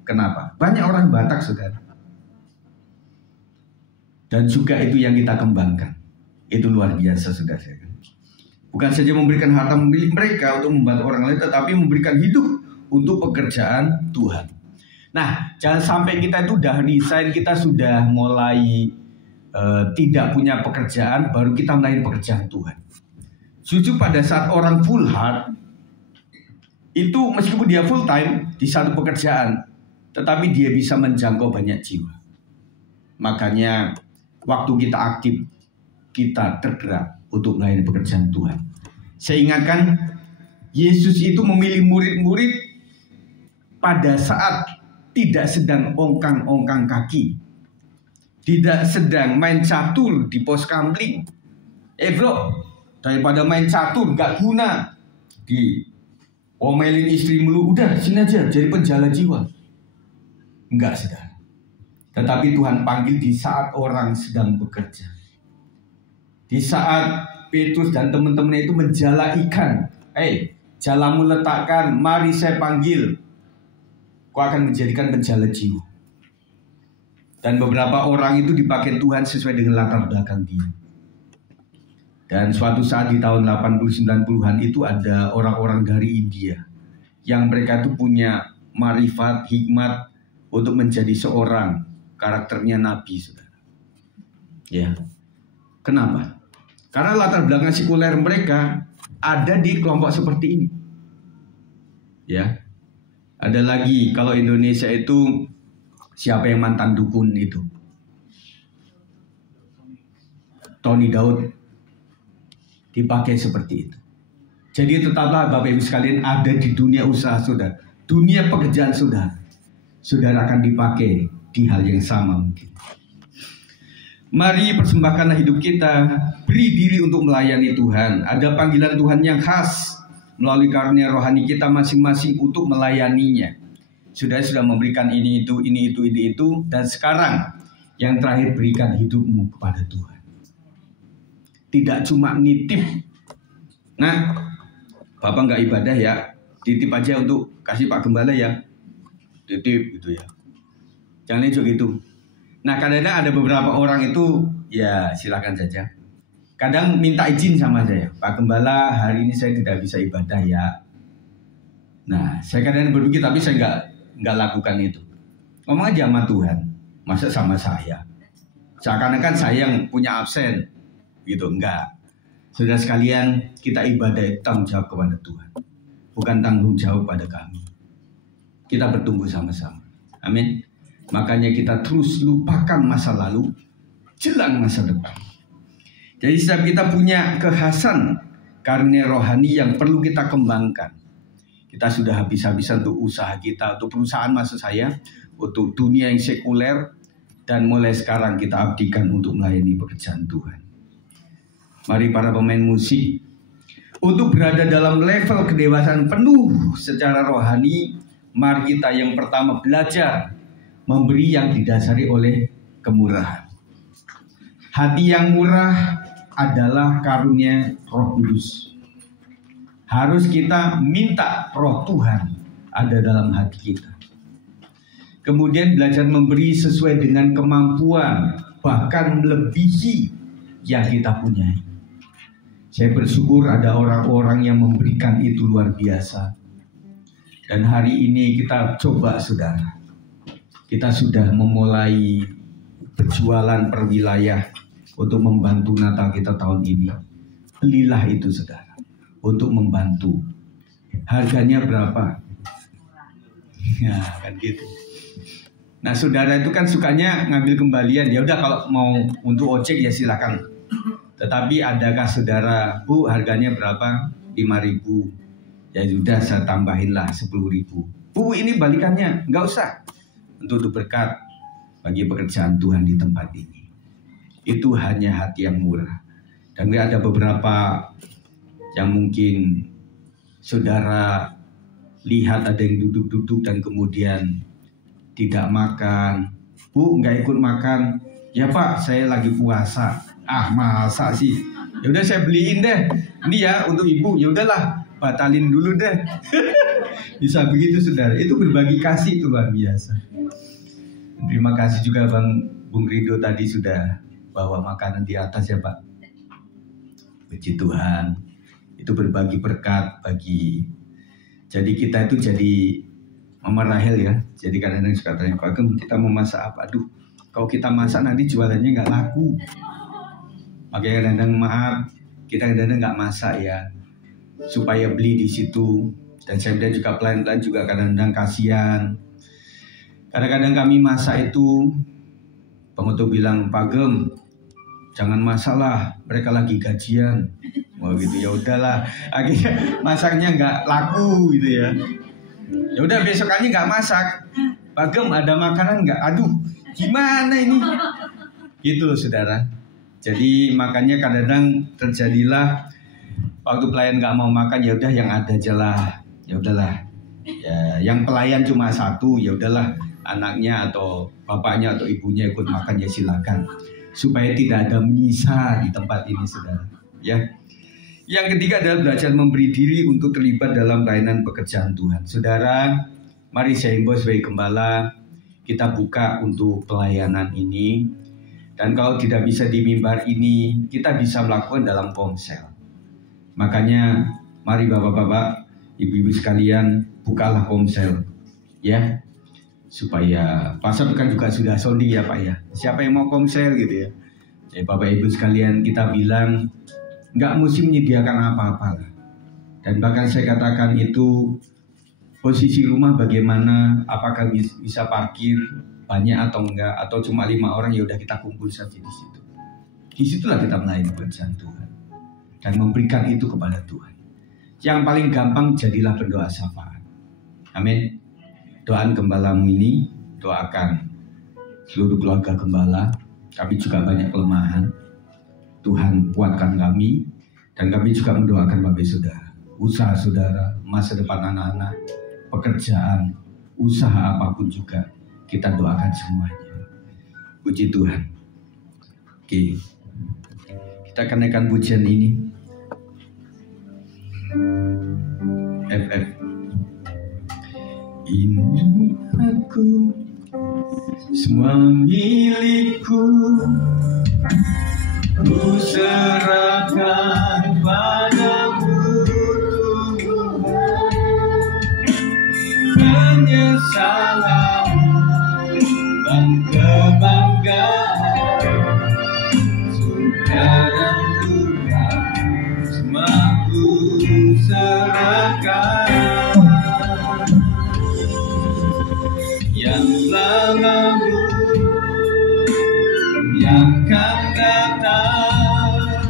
Kenapa? Banyak orang Batak, saudara. Dan juga itu yang kita kembangkan. Itu luar biasa, saudara. Bukan saja memberikan harta milik mereka untuk membantu orang lain, tetapi memberikan hidup untuk pekerjaan Tuhan. Nah, jangan sampai kita itu udah resign, kita sudah mulai tidak punya pekerjaan, baru kita melayani pekerjaan Tuhan. Justru pada saat orang full heart, itu meskipun dia full time di satu pekerjaan, tetapi dia bisa menjangkau banyak jiwa. Makanya waktu kita aktif, kita tergerak untuk melayani pekerjaan Tuhan. Saya ingatkan, Yesus itu memilih murid-murid pada saat tidak sedang ongkang-ongkang kaki, tidak sedang main catur di pos kamling, bro, daripada main catur nggak guna, omelin istri mulu, udah sini aja jadi penjala jiwa. Enggak, saudara. Tetapi Tuhan panggil di saat orang sedang bekerja. Di saat Petrus dan teman-temannya itu menjala ikan. Jalamu letakkan, mari saya panggil. Kau akan menjadikan penjala jiwa. Dan beberapa orang itu dipakai Tuhan sesuai dengan latar belakang dia. Dan suatu saat di tahun 80-90-an itu ada orang-orang dari India yang mereka itu punya marifat, hikmat untuk menjadi seorang karakternya nabi, saudara. Ya. Kenapa? Karena latar belakang sekuler mereka ada di kelompok seperti ini. Ya. Ada lagi kalau Indonesia itu siapa yang mantan dukun itu? Tony Daud dipakai seperti itu. Jadi tetaplah Bapak Ibu sekalian ada di dunia usaha saudara, dunia pekerjaan saudara. Saudara akan dipakai di hal yang sama mungkin. Mari persembahkanlah hidup kita, beri diri untuk melayani Tuhan. Ada panggilan Tuhan yang khas melalui karunia rohani kita masing-masing untuk melayaninya. Saudara sudah memberikan ini itu, dan sekarang yang terakhir berikan hidupmu kepada Tuhan. Tidak cuma nitip. Nah, Bapak nggak ibadah ya, titip aja untuk kasih Pak Gembala ya, titip gitu ya. Jangan juga gitu. Nah, kadang-kadang ada beberapa orang itu ya silakan saja. Kadang minta izin sama saya, Pak Gembala hari ini saya tidak bisa ibadah ya. Nah, saya kadang berpikir tapi saya nggak lakukan itu. Ngomong aja sama Tuhan, masa sama saya. Seakan-akan saya yang punya absen, gitu enggak. Saudara sekalian, kita ibadah itu tanggung jawab kepada Tuhan, bukan tanggung jawab pada kami. Kita bertumbuh sama-sama. Amin. Makanya kita terus lupakan masa lalu, jelang masa depan. Jadi setiap kita punya kekhasan karunia rohani yang perlu kita kembangkan. Kita sudah habis-habisan untuk usaha kita, untuk perusahaan maksud saya, untuk dunia yang sekuler, dan mulai sekarang kita abdikan untuk melayani pekerjaan Tuhan. Mari para pemain musik, untuk berada dalam level kedewasaan penuh secara rohani, mari kita yang pertama belajar memberi yang didasari oleh kemurahan. Hati yang murah adalah karunia Roh Kudus. Harus kita minta Roh Tuhan ada dalam hati kita. Kemudian belajar memberi sesuai dengan kemampuan, bahkan melebihi yang kita punyai. Saya bersyukur ada orang-orang yang memberikan itu luar biasa. Dan hari ini kita coba saudara, kita sudah memulai berjualan per wilayah untuk membantu Natal kita tahun ini. Belilah itu saudara, untuk membantu. Harganya berapa? Ya kan gitu. Nah saudara itu kan sukanya ngambil kembalian. Ya udah kalau mau untuk ojek ya silakan. Tetapi adakah saudara, Bu harganya berapa? 5.000. Ya sudah saya tambahinlah 10.000. Bu ini balikannya, nggak usah. Untuk berkat bagi pekerjaan Tuhan di tempat ini. Itu hanya hati yang murah. Dan ada beberapa yang mungkin saudara lihat ada yang duduk-duduk dan kemudian tidak makan. Bu nggak ikut makan. Ya Pak saya lagi puasa. Ah masa sih. Ya udah saya beliin deh. Ini ya untuk ibu. Ya udahlah batalin dulu deh. Bisa begitu saudara. Itu berbagi kasih itu luar biasa. Terima kasih juga Bung Rido tadi sudah bawa makanan di atas ya Pak. Puji Tuhan. Itu berbagi berkat bagi. Jadi kita itu jadi Mama Rahel ya. Jadi kadang-kadang suka tanya, Pak Gem kita mau masak apa? Aduh, kalau kita masak nanti jualannya nggak laku. Makanya kadang-kadang maaf, kita kadang-kadang nggak masak ya. Supaya beli di situ. Dan saya juga pelayan-pelayan juga kadang-kadang kasihan. Kadang-kadang kami masak itu, pengetu bilang, Pak Gem, jangan masalah, mereka lagi gajian. Wah gitu ya udahlah, akhirnya masaknya nggak laku gitu ya. Ya udah besokannya nggak masak. Pak Gem ada makanan nggak? Aduh, gimana ini? Gitu loh saudara. Jadi makanya kadang-kadang terjadilah waktu pelayan nggak mau makan, ya udah yang ada aja lah, ya udahlah. Ya, yang pelayan cuma satu, ya udahlah, anaknya atau bapaknya atau ibunya ikut makan ya silakan, supaya tidak ada menyisa di tempat ini, saudara. Ya. Yang ketiga adalah belajar memberi diri untuk terlibat dalam pelayanan pekerjaan Tuhan. Saudara, mari saya himbau sebagai gembala, kita buka untuk pelayanan ini. Dan kalau tidak bisa di mimbar ini, kita bisa melakukan dalam ponsel. Makanya, mari bapak-bapak, ibu-ibu sekalian, bukalah ponsel, ya, supaya pasar kan juga sudah sounding ya Pak ya. Siapa yang mau ponsel gitu ya? Jadi bapak ibu sekalian, kita bilang nggak mesti menyediakan apa-apa lah. Dan bahkan saya katakan itu posisi rumah bagaimana, apakah bisa parkir banyak atau enggak, atau cuma 5 orang, ya udah kita kumpul saja di situ. Disitulah kita melayani pekerjaan Tuhan dan memberikan itu kepada Tuhan. Yang paling gampang, jadilah pendoa syafaat. Amin. Doakan gembalamu ini, doakan seluruh keluarga gembala. Kami juga banyak kelemahan. Tuhan kuatkan kami, dan kami juga mendoakan Bapak Saudara, usaha saudara, masa depan anak-anak, pekerjaan, usaha apapun juga kita doakan semuanya. Puji Tuhan. Oke, kita kenaikan pujian ini. FF. Ini aku, semua milikku, ku serahkan padamu Tuhan. Penyesalan dan kebanggaan, suka dan duka, semua ku serahkan. Yang lalu, yang akan datang,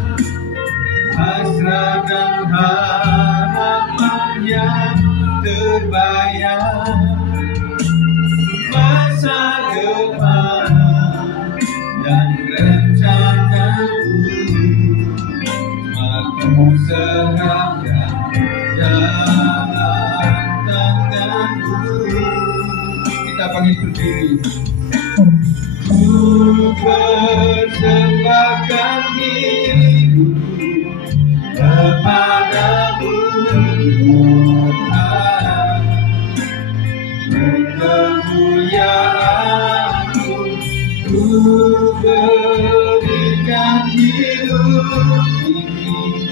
hasrat dan harapan yang terbayang, masa depan dan rencanaku, aku serahkan dalam tanganmu. Kita panggil berdiri. Ku persembahkan hidupku kepadamu Tuhan, kemuliaanmu, ku berikan hidup ini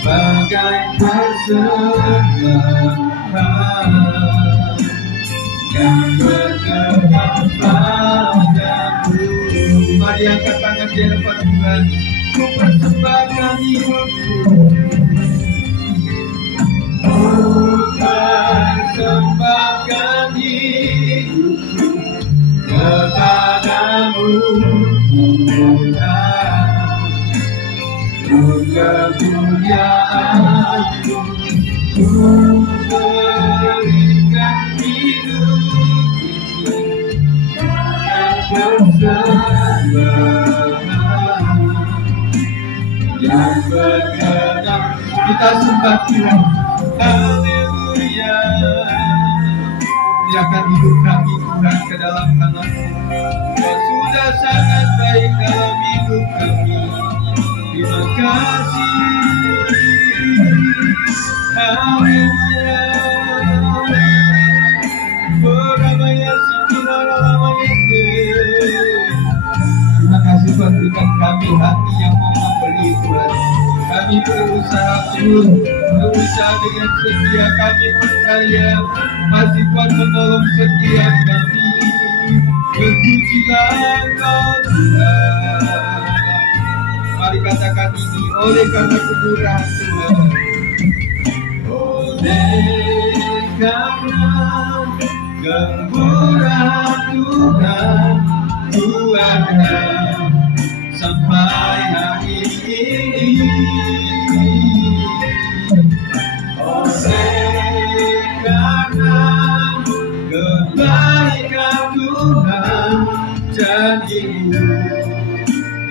bagai persembahan yang berkenan padamu. Mari angkat tangan di hadapan Tuhan. Ku persembahkan hidupku, ku persembahkan hidupku kepadamu Tuhan, ku kemuliaanmu, ku berikan hidup ini yang persembahan yang berkenan. Kita sembah Tuhan. Haleluya. Serahkan hidup kami Tuhan ke dalam tangan-Mu. Kau sudah sangat baik dalam hidup kami. Terima kasih. Haleluya. Terima kasih Tuhan, berikan kami hati yang mau memberi Tuhan. Kami berusaha Tuhan, berusaha dengan setia. Kami percaya masih Tuhan menolong setiap kami. Berpujilah Engkau Tuhan. Mari katakan ini, oleh karena kemurahan Tuhan, oleh karena kemurahan Tuhan, ku ada sampai hari ini. Oleh karena kebaikan Tuhan, janji-Mu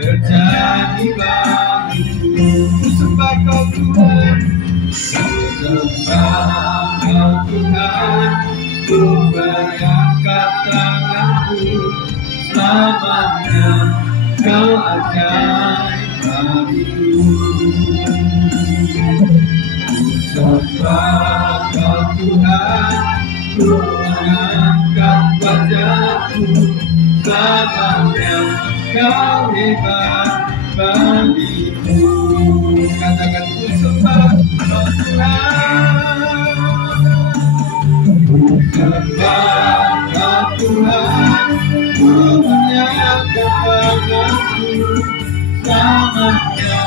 terjadi di bahuku. Ku sembah Kau Tuhan, sembah Kau Tuhan. Ku berangkat tanganku, selamanya Kau ajaib bagiku. Ku sembah Kau Tuhan, ku mengangkat wajahku, selamanya Kau hebat bagiku. Katakan ku sembah Kau Tuhan, ku sembah Kau Tuhan, ku menyangka wajahku, selamanya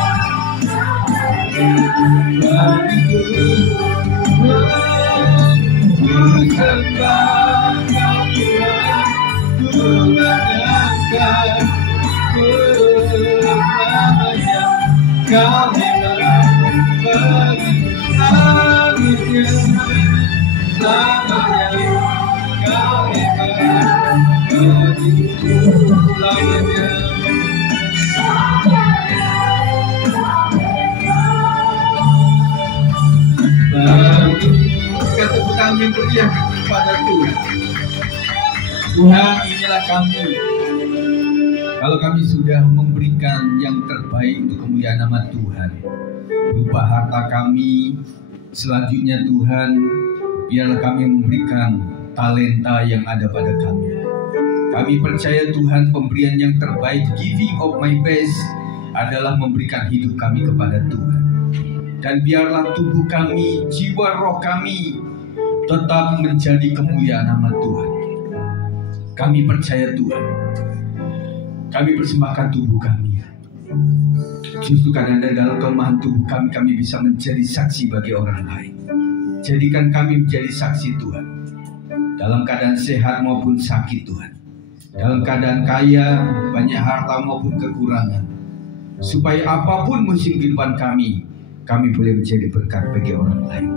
bagiku. Ku sembah Kau Tuhan, ku menyangka selamanya Kau hebat bagiku. Selamanya Kau hebat bagiku. Selamanya. Kita tepuk tangan yang meriah kepada Tuhan. Tuhan, inilah kami. Kalau kami sudah memberikan yang terbaik untuk kemuliaan nama Tuhan, berupa harta kami, selanjutnya Tuhan, biarlah kami memberikan talenta yang ada pada kami. Kami percaya Tuhan, pemberian yang terbaik, giving of my best, adalah memberikan hidup kami kepada Tuhan. Dan biarlah tubuh kami, jiwa roh kami tetap menjadi kemuliaan nama Tuhan. Kami percaya Tuhan, kami persembahkan tubuh kami. Justru kadang-kadang dalam kelemahan tubuh kami, kami bisa menjadi saksi bagi orang lain. Jadikan kami menjadi saksi Tuhan, dalam keadaan sehat maupun sakit Tuhan, dalam keadaan kaya, banyak harta maupun kekurangan, supaya apapun musim kehidupan kami boleh menjadi berkat bagi orang lain.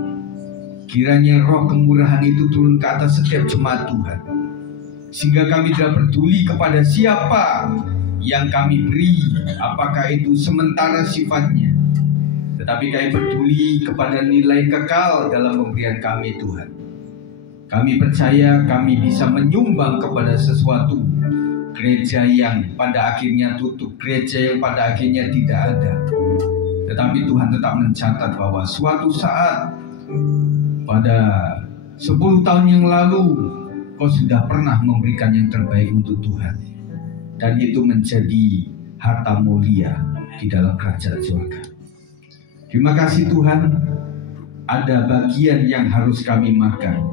Kiranya roh kemurahan itu turun ke atas setiap jemaat Tuhan, sehingga kami tidak peduli kepada siapa yang kami beri, apakah itu sementara sifatnya, tetapi kami peduli kepada nilai kekal dalam pemberian kami Tuhan. Kami percaya kami bisa menyumbang kepada sesuatu, gereja yang pada akhirnya tutup, gereja yang pada akhirnya tidak ada. Tetapi Tuhan tetap mencatat bahwa suatu saat pada 10 tahun yang lalu Kau sudah pernah memberikan yang terbaik untuk Tuhan, dan itu menjadi harta mulia di dalam kerajaan surga. Terima kasih Tuhan. Ada bagian yang harus kami makan,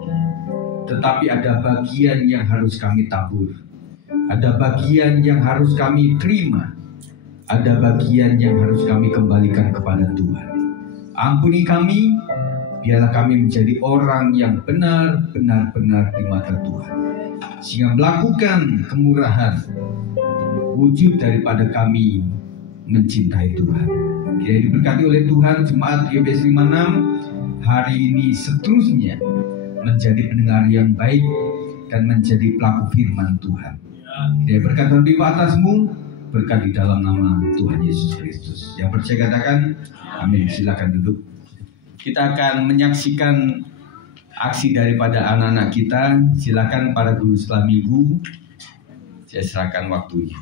tetapi ada bagian yang harus kami tabur. Ada bagian yang harus kami terima, ada bagian yang harus kami kembalikan kepada Tuhan. Ampuni kami, biarlah kami menjadi orang yang benar-benar di mata Tuhan, sehingga melakukan kemurahan, wujud daripada kami mencintai Tuhan. Kiranya diberkati oleh Tuhan jemaat GBS 56 hari ini seterusnya menjadi pendengar yang baik dan menjadi pelaku firman Tuhan. Kiranya berkat di atasmu, berkat di dalam nama Tuhan Yesus Kristus. Yang percaya katakan amin. Silakan duduk. Kita akan menyaksikan aksi daripada anak-anak kita. Silakan para guru setelah minggu. Saya serahkan waktunya.